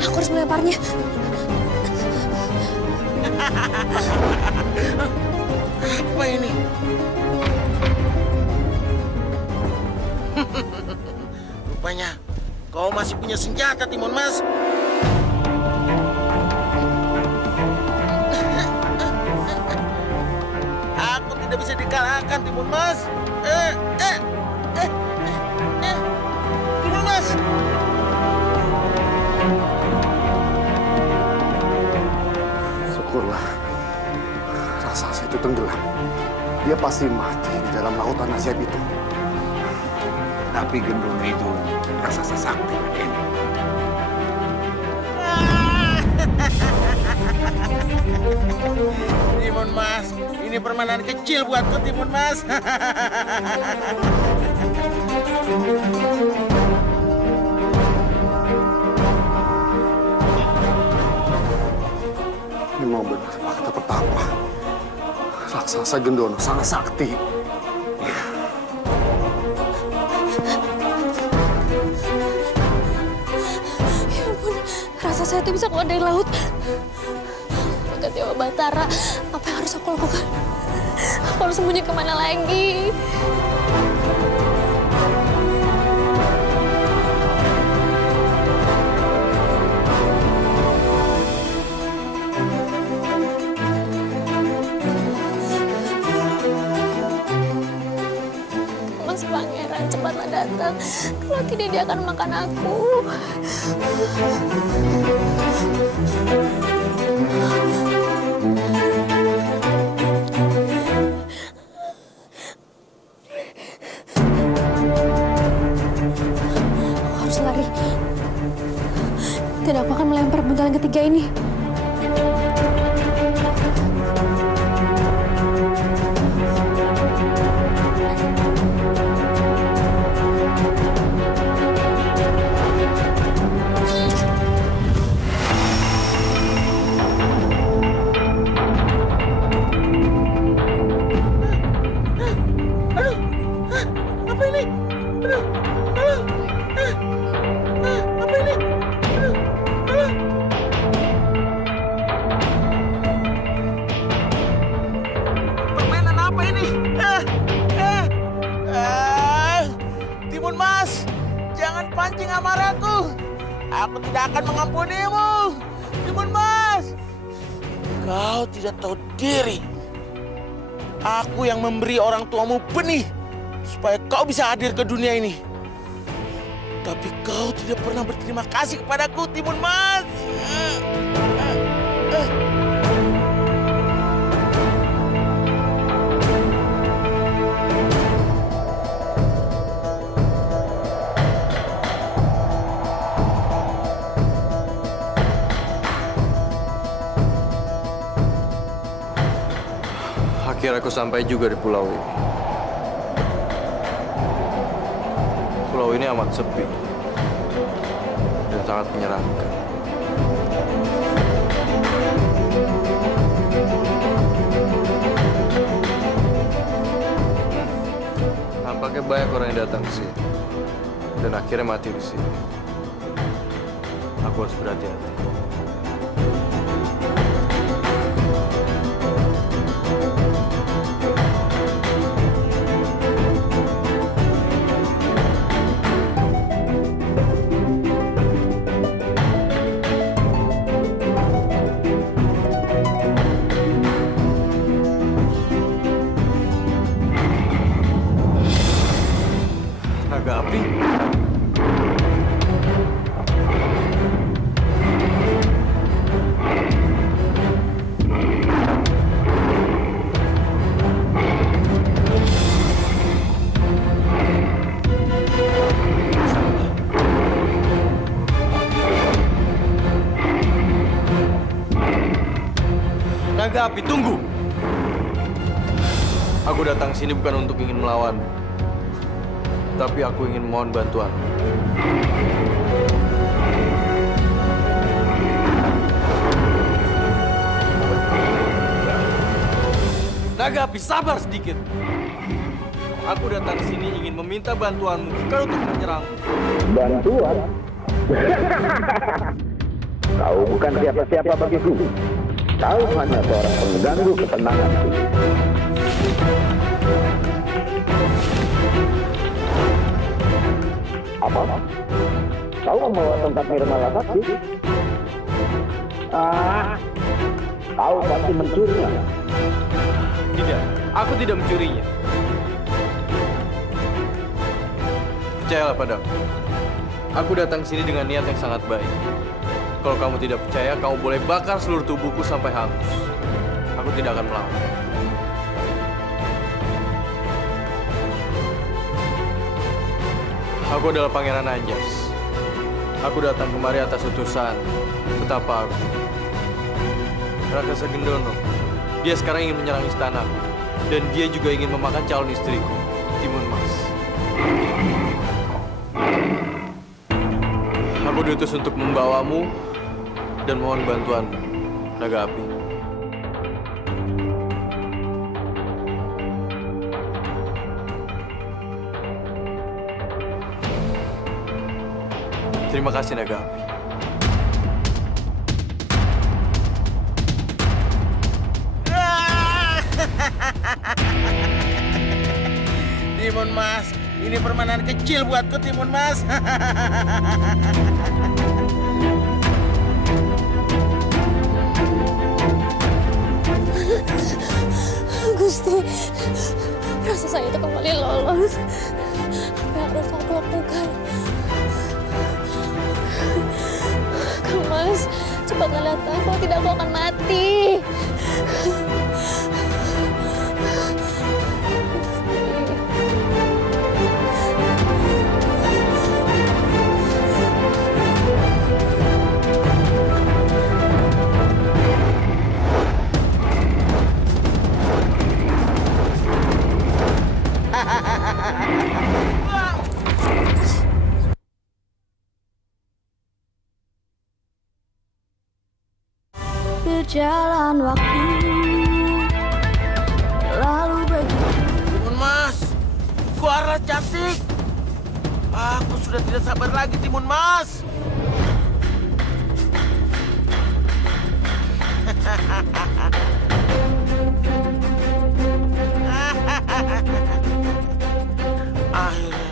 Aku harus melemparnya. Apa ini? Rupanya kau masih punya senjata, Timun Mas. Aku tidak bisa dikalahkan, Timun Mas. Timun Mas. Syukurlah raksasa itu tenggelam. Dia pasti mati di dalam lautan ajaib itu. Tapi Gendono itu raksasa sakti, Raden. Timun Mas, ini permainan kecil buatku, Timun Mas. Memang benar fakta pertama. Raksasa Gendono sangat sakti. Ya ampun, raksasa itu bisa keluar dari laut. Dekat Dewa Batara, apa yang harus aku lakukan? Aku harus sembunyi kemana lagi? Mas Pangeran, cepatlah datang. Kalau tidak, dia akan makan aku. Aku harus lari. Tidak, aku akan melempar buntalan ketiga ini. Timun Mas, jangan pancing amarahku. Aku tidak akan mengampunimu. Timun Mas, kau tidak tahu diri. Aku yang memberi orang tuamu benih supaya kau bisa hadir ke dunia ini. Tapi kau tidak pernah berterima kasih kepadaku, Timun Mas. Akhirnya aku sampai juga di pulau ini. Pulau ini amat sepi dan sangat menyeramkan. Nampaknya banyak orang yang datang ke sini dan akhirnya mati di sini. Aku harus berhati-hati. Naga api? Naga api, tunggu! Aku datang sini bukan untuk ingin melawan, tapi aku ingin mohon bantuan. Naga api, sabar sedikit. Aku datang ke sini ingin meminta bantuanmu, bukan untuk menyerang. Bantuan? Kau bukan siapa-siapa bagiku. Kau hanya seorang pengganggu ketenanganku. Apa? Kau membawa tongkat Nirmala Sakti? Kau pasti mencurinya. Tidak, aku tidak mencurinya. Percayalah padaku. Aku datang sini dengan niat yang sangat baik. Kalau kamu tidak percaya, kamu boleh bakar seluruh tubuhku sampai hangus. Aku tidak akan melawan. Aku adalah Pangeran Anjas. Aku datang kemari atas utusan betapa aku. Rakasa Gendono. Dia sekarang ingin menyerang istana. Dan dia juga ingin memakan calon istriku, Timun Mas. Aku diutus untuk membawamu dan mohon bantuan, Naga Api. Terima kasih, Naga Api. Timun Mas, ini permainan kecil buatku, Timun Mas. Gusti, rasa saya itu kembali lolos. Apa yang harus aku lakukan? Kang Mas, cepat lihat aku, tidak aku akan mati. Berjalan waktu lalu begitu. Timun Mas, suara cantik. Aku sudah tidak sabar lagi, Timun Mas. Akhirnya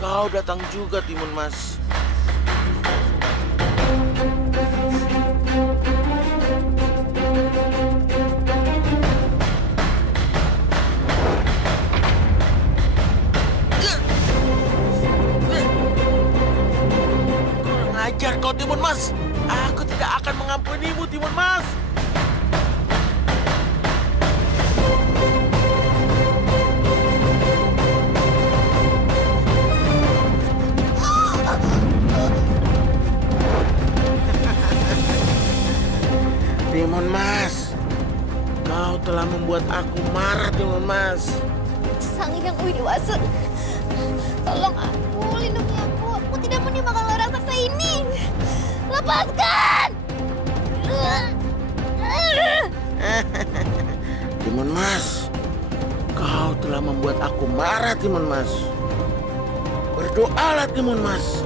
kau datang juga, Timun Mas. Kurang ajar kau, Timun Mas. Aku tidak akan mengampunimu, Timun Mas. Timun Mas, kau telah membuat membuat aku marah, Timun Mas. Sang Hyang Widiwasa, tolong aku, lindungi aku. Aku tidak mau dimakan oleh raksasa ini. Lepaskan! Timun Mas, kau telah membuat aku marah, Timun Mas. Berdoalah, Timun Mas.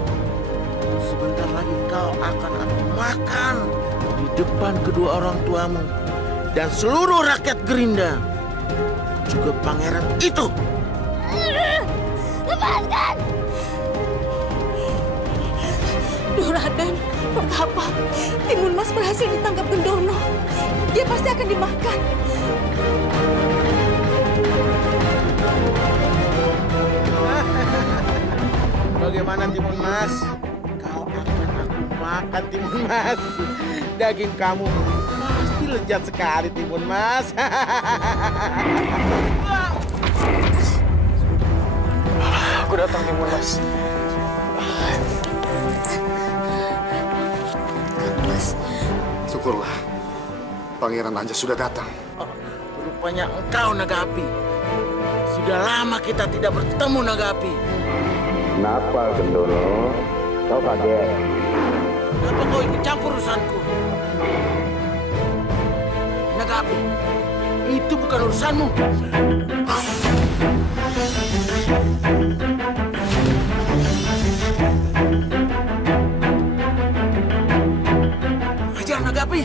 Sebentar lagi kau akan aku makan di depan kedua orang tuamu dan seluruh rakyat Gerinda, juga pangeran itu. Lepaskan! Duh Raden, betapa Timun Mas berhasil ditangkap Gendono. Dia pasti akan dimakan. Bagaimana Timun Mas? Kau akan aku makan, Timun Mas. Daging kamu pasti lezat sekali, Timun Mas. Aku datang, Timun Mas. Syukurlah, Pangeran Anjas sudah datang. Rupanya engkau, Naga Api. Sudah lama kita tidak bertemu, Naga Api. Kenapa, Gendono? Kau kaget? Kenapa kau ikut campur urusanku? Naga Api, itu bukan urusanmu. Hajar, Naga Api!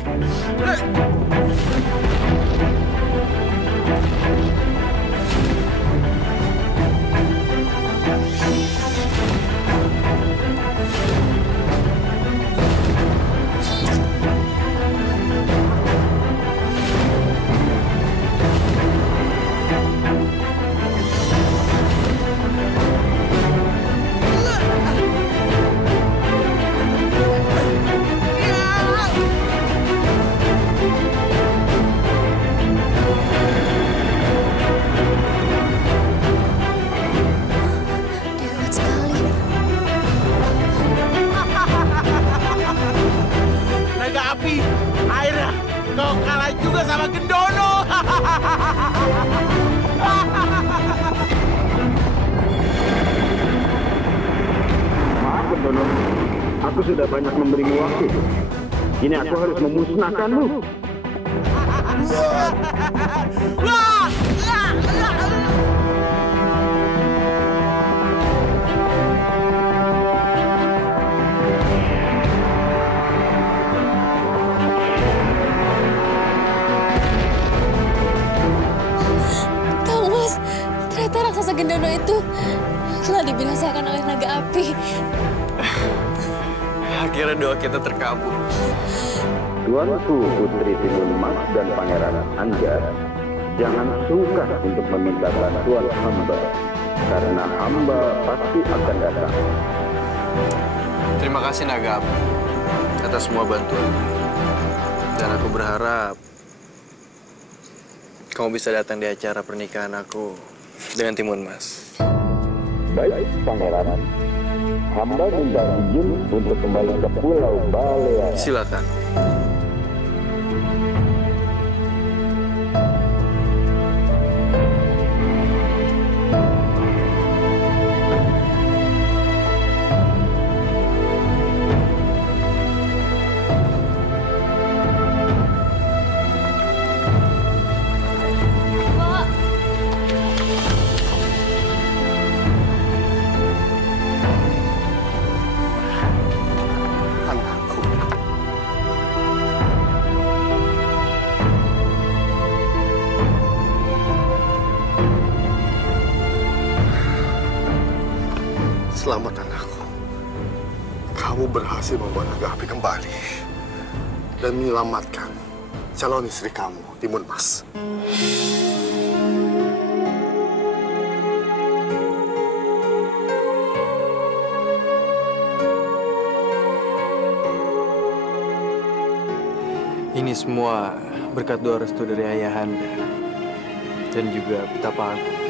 Kau kalah juga sama Gendono. Maaf, Gendono. Aku sudah banyak memberimu waktu. Kini aku harus memusnahkanmu. Raksasa Gendono itu telah dibinasakan oleh naga api. Akhirnya doa kita terkabul. Tuanku Putri Timun Mas dan Pangeran Anjas, jangan sungkan untuk meminta bantuan hamba, karena hamba pasti akan datang. Terima kasih Naga Api atas semua bantuan. Dan aku berharap kamu bisa datang di acara pernikahan aku dengan Timun Mas. Baik, Pangeran. Hamba minta izin untuk kembali ke Pulau Baleara. Silakan. Selamat anakku. Kamu berhasil membawa naga api kembali dan menyelamatkan calon istri kamu, Timun Mas. Ini semua berkat doa restu dari Ayahanda dan juga betapa aku.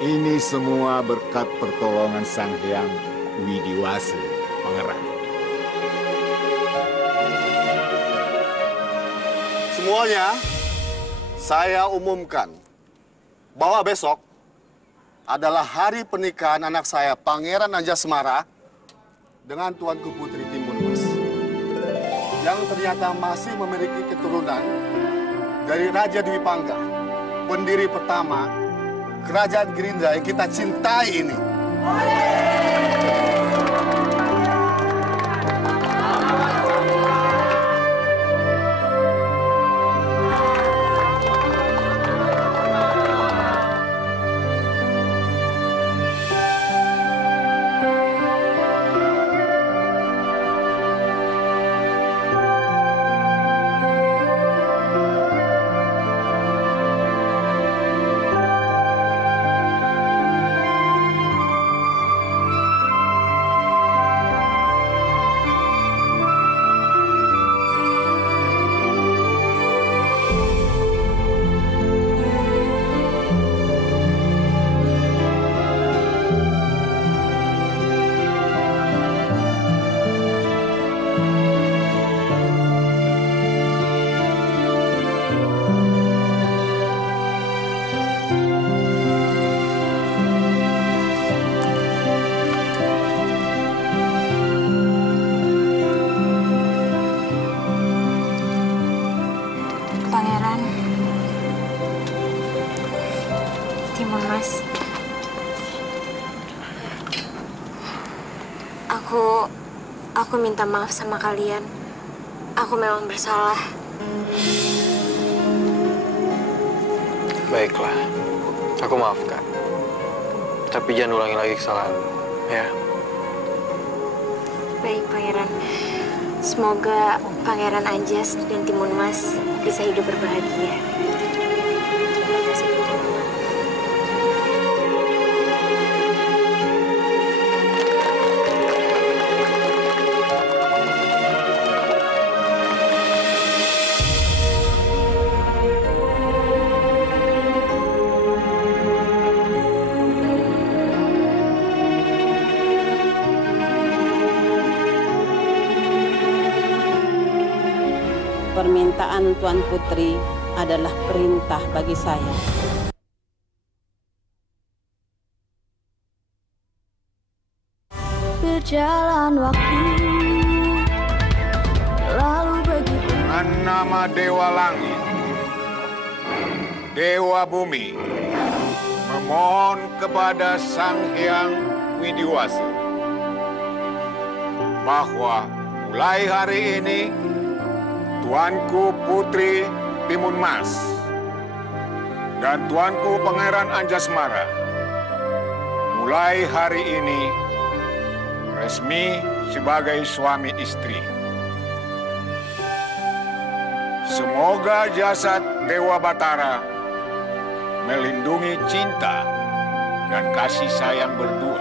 Ini semua berkat pertolongan Sang Hyang Widiwasa, Pangeran. Semuanya Saya umumkan bahwa besok adalah hari pernikahan anak saya, Pangeran Anjasmara, dengan Tuanku Putri Timun Mas, yang ternyata masih memiliki keturunan dari Raja Dwi Pangga, pendiri pertama Kerajaan Gerindra yang kita cintai ini. Aku minta maaf sama kalian. Aku memang bersalah. Baiklah, aku maafkan. Tapi jangan ulangi lagi kesalahan, ya. Baik, Pangeran. Semoga Pangeran Anjas dan Timun Mas bisa hidup berbahagia. Permintaan Tuan Putri adalah perintah bagi saya. Berjalan waktu, lalu begitu. Dengan nama Dewa Langit, Dewa Bumi, memohon kepada Sang Hyang Widiwasa bahwa mulai hari ini Tuanku Putri Timun Mas dan Tuanku Pangeran Anjasmara mulai hari ini resmi sebagai suami istri. Semoga jasad Dewa Batara melindungi cinta dan kasih sayang berdua.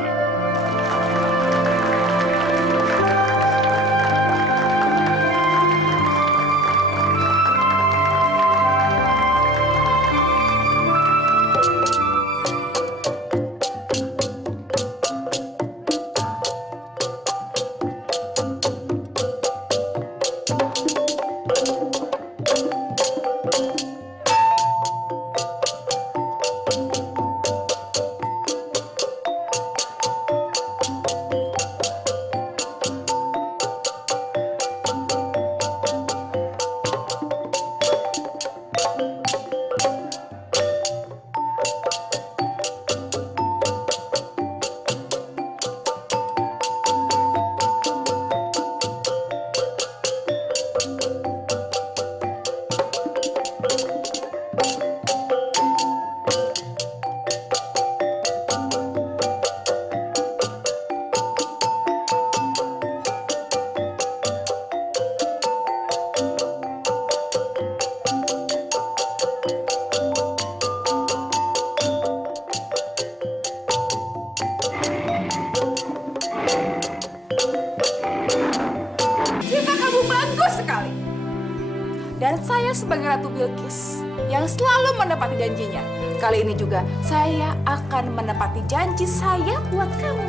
Dan saya sebagai Ratu Bilqis yang selalu menepati janjinya. Kali ini juga saya akan menepati janji saya buat kamu.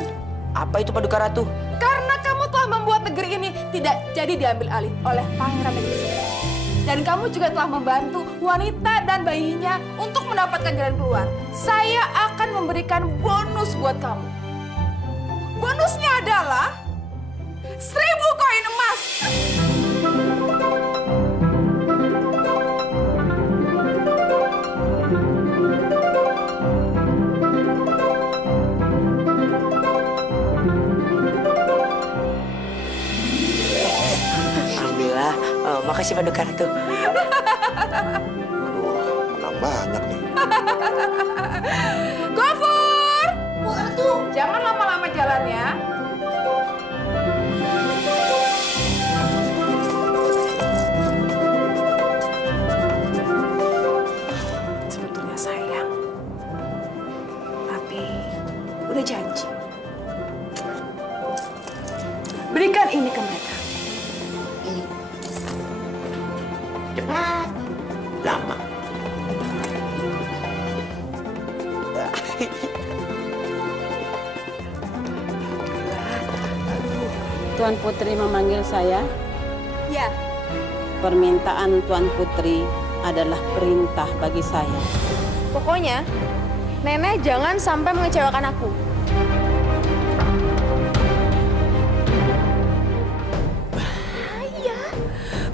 Apa itu Paduka Ratu? Karena kamu telah membuat negeri ini tidak jadi diambil alih oleh Pangeran Negeri Seberang. Dan kamu juga telah membantu wanita dan bayinya untuk mendapatkan jalan keluar. Saya akan memberikan bonus buat kamu. Bonusnya adalah 1000 koin emas. Alhamdulillah, makasih Paduka Ratu. Menang banyak nih. Gofur! Jangan lama-lama jalannya. Sebetulnya sayang, tapi udah janji. Berikan ini ke mereka. Cepat. Lama. Tuan Putri memanggil saya. Ya. Permintaan Tuan Putri adalah perintah bagi saya. Pokoknya, Nenek jangan sampai mengecewakan aku.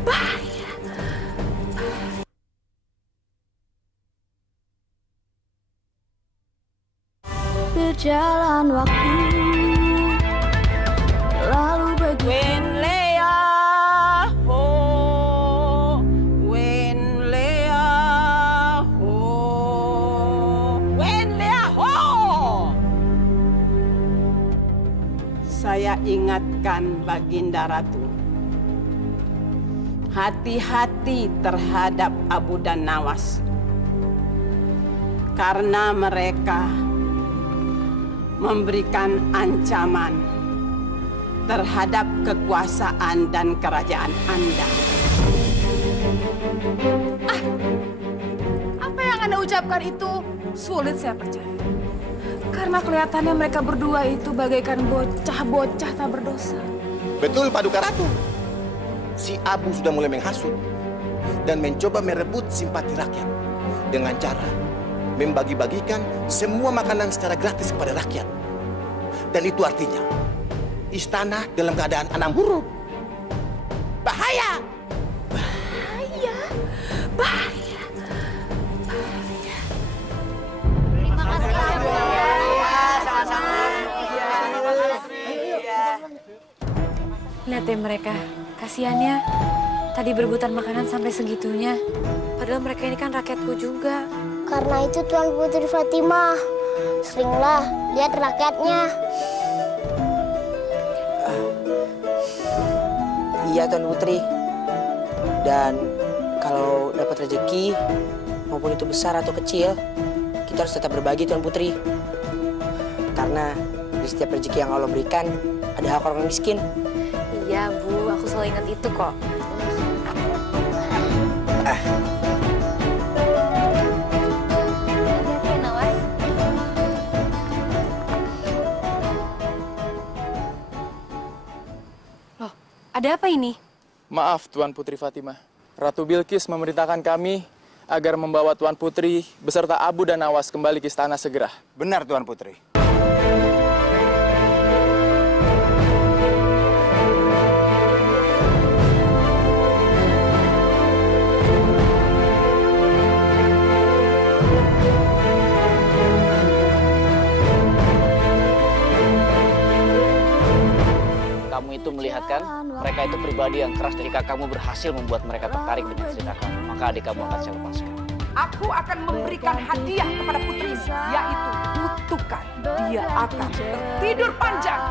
Bahaya. Berjalan waktu lalu begitu. Wen Lea ho, Wen Lea ho, Wen Lea ho. Saya ingatkan Baginda Ratu, hati-hati terhadap Abu dan Nawas, karena mereka memberikan ancaman terhadap kekuasaan dan kerajaan Anda. Apa yang Anda ucapkan itu sulit saya percaya. Karena kelihatannya mereka berdua itu bagaikan bocah-bocah tak berdosa. Betul, Paduka Ratu. Si Abu sudah mulai menghasut dan mencoba merebut simpati rakyat dengan cara membagi-bagikan semua makanan secara gratis kepada rakyat. Dan itu artinya istana dalam keadaan anam huruf. Bahaya! Bahaya. Bahaya. Bahaya. Terima kasih ya. Sama-sama. Lihat deh mereka, kasihannya tadi berebutan makanan sampai segitunya. Padahal mereka ini kan rakyatku juga. Karena itu Tuan Putri Fatimah, seringlah lihat rakyatnya. Iya Tuan Putri. Dan kalau dapat rezeki, maupun itu besar atau kecil, kita harus tetap berbagi Tuan Putri. Karena di setiap rezeki yang Allah berikan, ada hak orang miskin. Iya Bu, aku selalu ingat itu kok. Loh, ada apa ini? Maaf Tuan Putri Fatimah. Ratu Bilqis memerintahkan kami agar membawa Tuan Putri beserta Abu dan Nawas kembali ke istana segera. Benar Tuan Putri. Kamu itu melihat kan, mereka itu pribadi yang keras. Jika kamu berhasil membuat mereka tertarik dengan cerita kamu, maka adik kamu akan saya lepaskan. Aku akan memberikan hadiah kepada putrimu, yaitu kutukan. Dia akan tertidur panjang